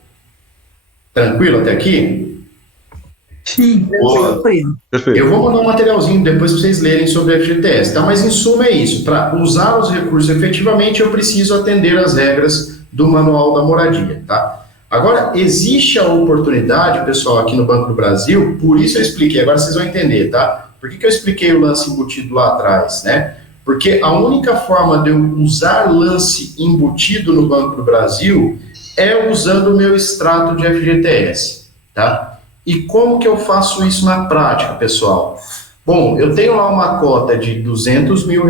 Tranquilo até aqui? Sim. Boa. Tranquilo. Perfeito. Eu vou mandar um materialzinho depois para vocês lerem sobre a FGTS, tá? Mas em suma é isso. Para usar os recursos efetivamente, eu preciso atender às regras do Manual da Moradia, tá? Agora, existe a oportunidade, pessoal, aqui no Banco do Brasil, por isso eu expliquei, agora vocês vão entender, tá? Por que eu expliquei o lance embutido lá atrás, né? Porque a única forma de eu usar lance embutido no Banco do Brasil é usando o meu extrato de FGTS, tá? E como que eu faço isso na prática, pessoal? Bom, eu tenho lá uma cota de R$200 mil,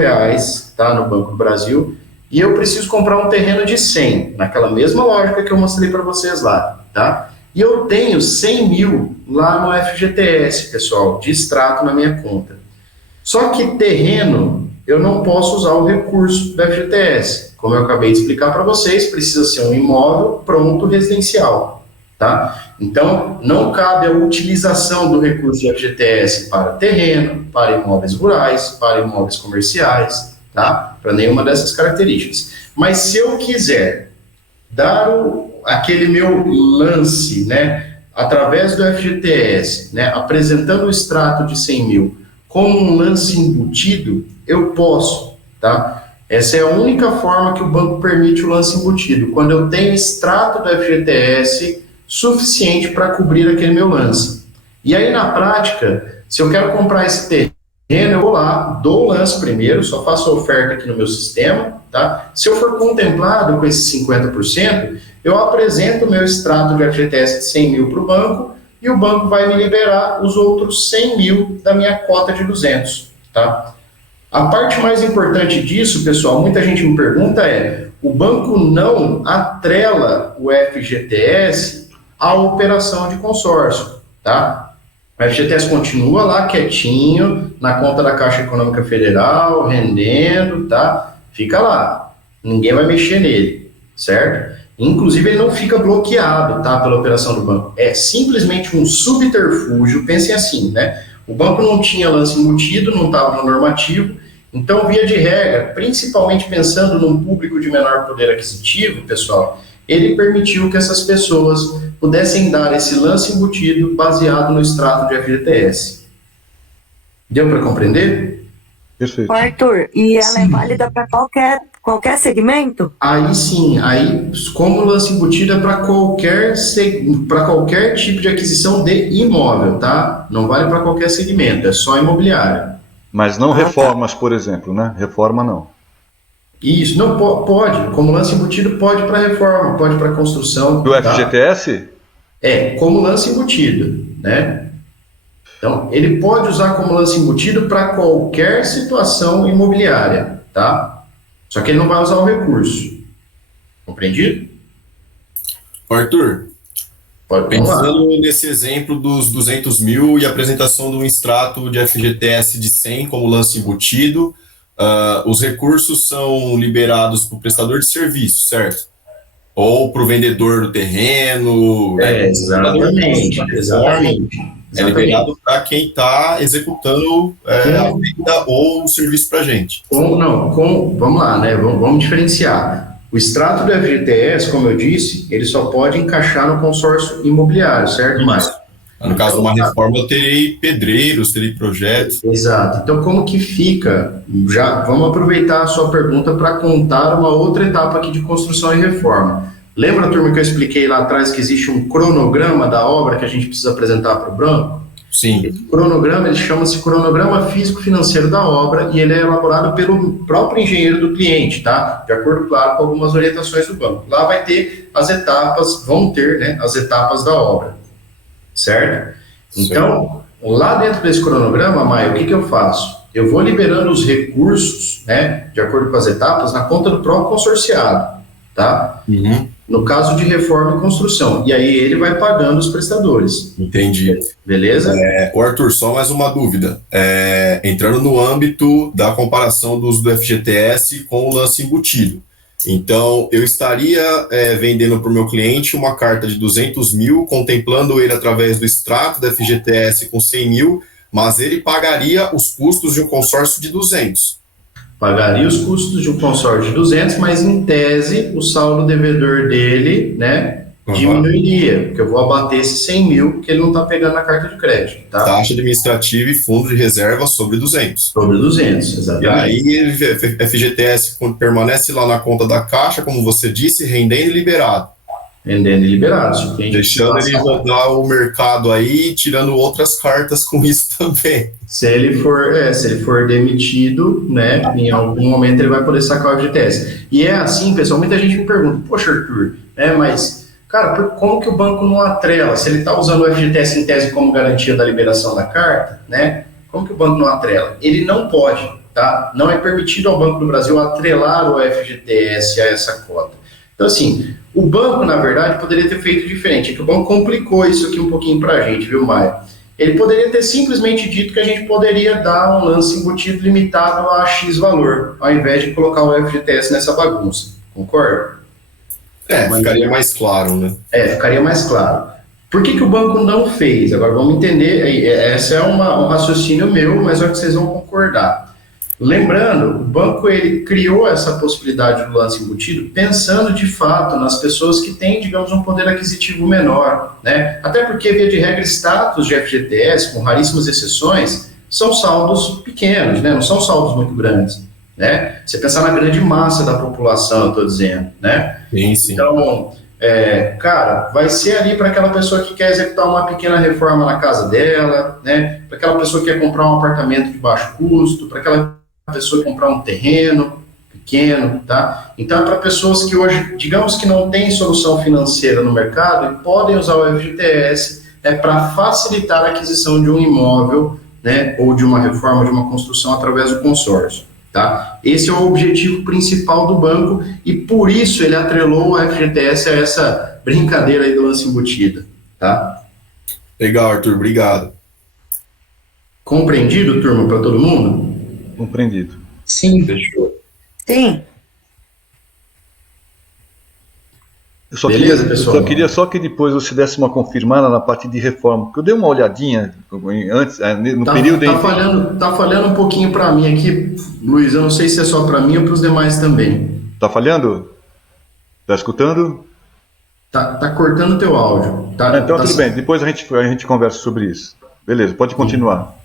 tá, no Banco do Brasil, e eu preciso comprar um terreno de 100, naquela mesma lógica que eu mostrei para vocês lá, tá? E eu tenho 100 mil lá no FGTS, pessoal, de extrato na minha conta. Só que terreno, eu não posso usar o recurso do FGTS. Como eu acabei de explicar para vocês, precisa ser um imóvel pronto residencial, tá? Então, não cabe a utilização do recurso de FGTS para terreno, para imóveis rurais, para imóveis comerciais, tá? Para nenhuma dessas características. Mas se eu quiser dar aquele meu lance, né, através do FGTS, né, apresentando o extrato de 100 mil como um lance embutido, eu posso, tá? Essa é a única forma que o banco permite o lance embutido, quando eu tenho extrato do FGTS suficiente para cobrir aquele meu lance. E aí, na prática, se eu quero comprar esse terreno, eu vou lá, dou o lance primeiro, só faço a oferta aqui no meu sistema, tá? Se eu for contemplado com esses 50%, eu apresento o meu extrato de FGTS de 100 mil para o banco e o banco vai me liberar os outros 100 mil da minha cota de 200, tá? A parte mais importante disso, pessoal, muita gente me pergunta o banco não atrela o FGTS à operação de consórcio, tá? O FGTS continua lá quietinho, na conta da Caixa Econômica Federal, rendendo, tá? Fica lá, ninguém vai mexer nele, certo? Inclusive ele não fica bloqueado, tá, pela operação do banco. É simplesmente um subterfúgio, pensem assim, né? O banco não tinha lance embutido, não estava no normativo, então, via de regra, principalmente pensando num público de menor poder aquisitivo, pessoal, ele permitiu que essas pessoas pudessem dar esse lance embutido baseado no extrato de FGTS. Deu para compreender? Perfeito. Arthur, e ela é Sim. válida para qualquer segmento? Aí sim, aí como o lance embutido é para qualquer tipo de aquisição de imóvel, tá? Não vale para qualquer segmento, é só imobiliário. Mas não reformas, por exemplo, né? Reforma não. Isso, não pode, como lance embutido pode para reforma, pode para construção. Do tá? FGTS? Como lance embutido, né? Então, ele pode usar como lance embutido para qualquer situação imobiliária, tá? Só que ele não vai usar o recurso. Compreendido? Arthur, Vamos lá. pensando nesse exemplo dos 200 mil e apresentação de um extrato de FGTS de 100 como lance embutido, os recursos são liberados para o prestador de serviço, certo? Ou para o vendedor do terreno. Exatamente. É liberado para quem está executando a venda ou o serviço para a gente. Vamos lá, né? Vamos diferenciar. O extrato do FGTS, como eu disse, ele só pode encaixar no consórcio imobiliário, certo, Márcio? No caso de uma reforma, eu terei pedreiros, terei projetos. Exato. Então, como que fica? Já vamos aproveitar a sua pergunta para contar uma outra etapa aqui de construção e reforma. Lembra, turma, que eu expliquei lá atrás que existe um cronograma da obra que a gente precisa apresentar para o banco? Sim. Esse cronograma, ele chama-se cronograma físico-financeiro da obra e ele é elaborado pelo próprio engenheiro do cliente, tá? De acordo, claro, com algumas orientações do banco. Lá vai ter as etapas, vão ter, né, as etapas da obra, certo? Então, lá dentro desse cronograma, Maia, o que eu faço? Eu vou liberando os recursos, né, de acordo com as etapas, na conta do próprio consorciado, tá? Uhum. No caso de reforma e construção. E aí ele vai pagando os prestadores. Entendi. Beleza? Arthur, só mais uma dúvida. Entrando no âmbito da comparação do uso do FGTS com o lance embutido. Então, eu estaria vendendo para o meu cliente uma carta de 200 mil, contemplando ele através do extrato da FGTS com 100 mil, mas ele pagaria os custos de um consórcio de 200. Pagaria os custos de um consórcio de 200, mas em tese o saldo devedor dele, né, diminuiria, porque eu vou abater esses 100 mil que ele não está pegando na carta de crédito, tá? Taxa administrativa e fundo de reserva sobre 200. Sobre 200, E exatamente. aí, FGTS permanece lá na conta da Caixa, como você disse, rendendo e liberado. Rendendo e liberado. Se o cliente Deixando ele rodar o mercado aí, tirando outras cartas com isso também. Se ele for demitido, né, em algum momento ele vai poder sacar o FGTS. E é assim, pessoal, muita gente me pergunta, poxa, Arthur, mas, cara, como que o banco não atrela? Se ele está usando o FGTS em tese como garantia da liberação da carta, né, como que o banco não atrela? Ele não pode, tá? Não é permitido ao Banco do Brasil atrelar o FGTS a essa cota. Então, assim, o banco, na verdade, poderia ter feito diferente. É que o banco complicou isso aqui um pouquinho para a gente, viu, Maia? Ele poderia ter simplesmente dito que a gente poderia dar um lance embutido limitado a X valor, ao invés de colocar o FGTS nessa bagunça. Concorda? Ficaria mais claro, né? Ficaria mais claro. Por que o banco não fez? Agora vamos entender, esse é um raciocínio meu, mas é que vocês vão concordar. Lembrando, o banco ele criou essa possibilidade do lance embutido pensando de fato nas pessoas que têm, digamos, um poder aquisitivo menor, né? Até porque, via de regra, status de FGTS, com raríssimas exceções, são saldos pequenos, né? Não são saldos muito grandes, né? Você pensar na grande massa da população, eu estou dizendo, né? Sim. Então, cara, vai ser ali para aquela pessoa que quer executar uma pequena reforma na casa dela, né? Para aquela pessoa que quer comprar um apartamento de baixo custo, para aquela pessoa que comprar um terreno pequeno, tá? Então, é para pessoas que hoje, digamos que não têm solução financeira no mercado e podem usar o FGTS para facilitar a aquisição de um imóvel, né? Ou de uma reforma, de uma construção através do consórcio. Tá? Esse é o objetivo principal do banco e por isso ele atrelou o FGTS a essa brincadeira aí do lance embutido. Tá? Legal, Arthur, obrigado. Compreendido, turma, para todo mundo? Compreendido. Sim. Fechou. Sim. Eu Beleza, pessoal? queria só que depois você desse uma confirmada na parte de reforma, porque eu dei uma olhadinha antes, no período Tá falhando um pouquinho para mim aqui, Luiz, eu não sei se é só para mim ou para os demais também. Tá falhando? Tá escutando? Tá cortando o teu áudio. Então tudo bem, depois a gente conversa sobre isso. Beleza, pode continuar.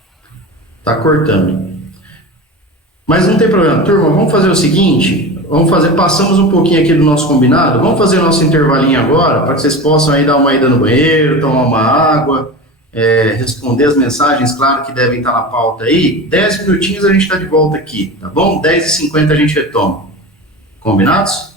Tá cortando. Mas não tem problema. Turma, vamos fazer o seguinte, passamos um pouquinho aqui do nosso combinado, vamos fazer nosso intervalinho agora, para que vocês possam aí dar uma ida no banheiro, tomar uma água, responder as mensagens, claro, que devem estar na pauta aí. 10 minutinhos a gente está de volta aqui, tá bom? 10h50 a gente retoma. Combinados?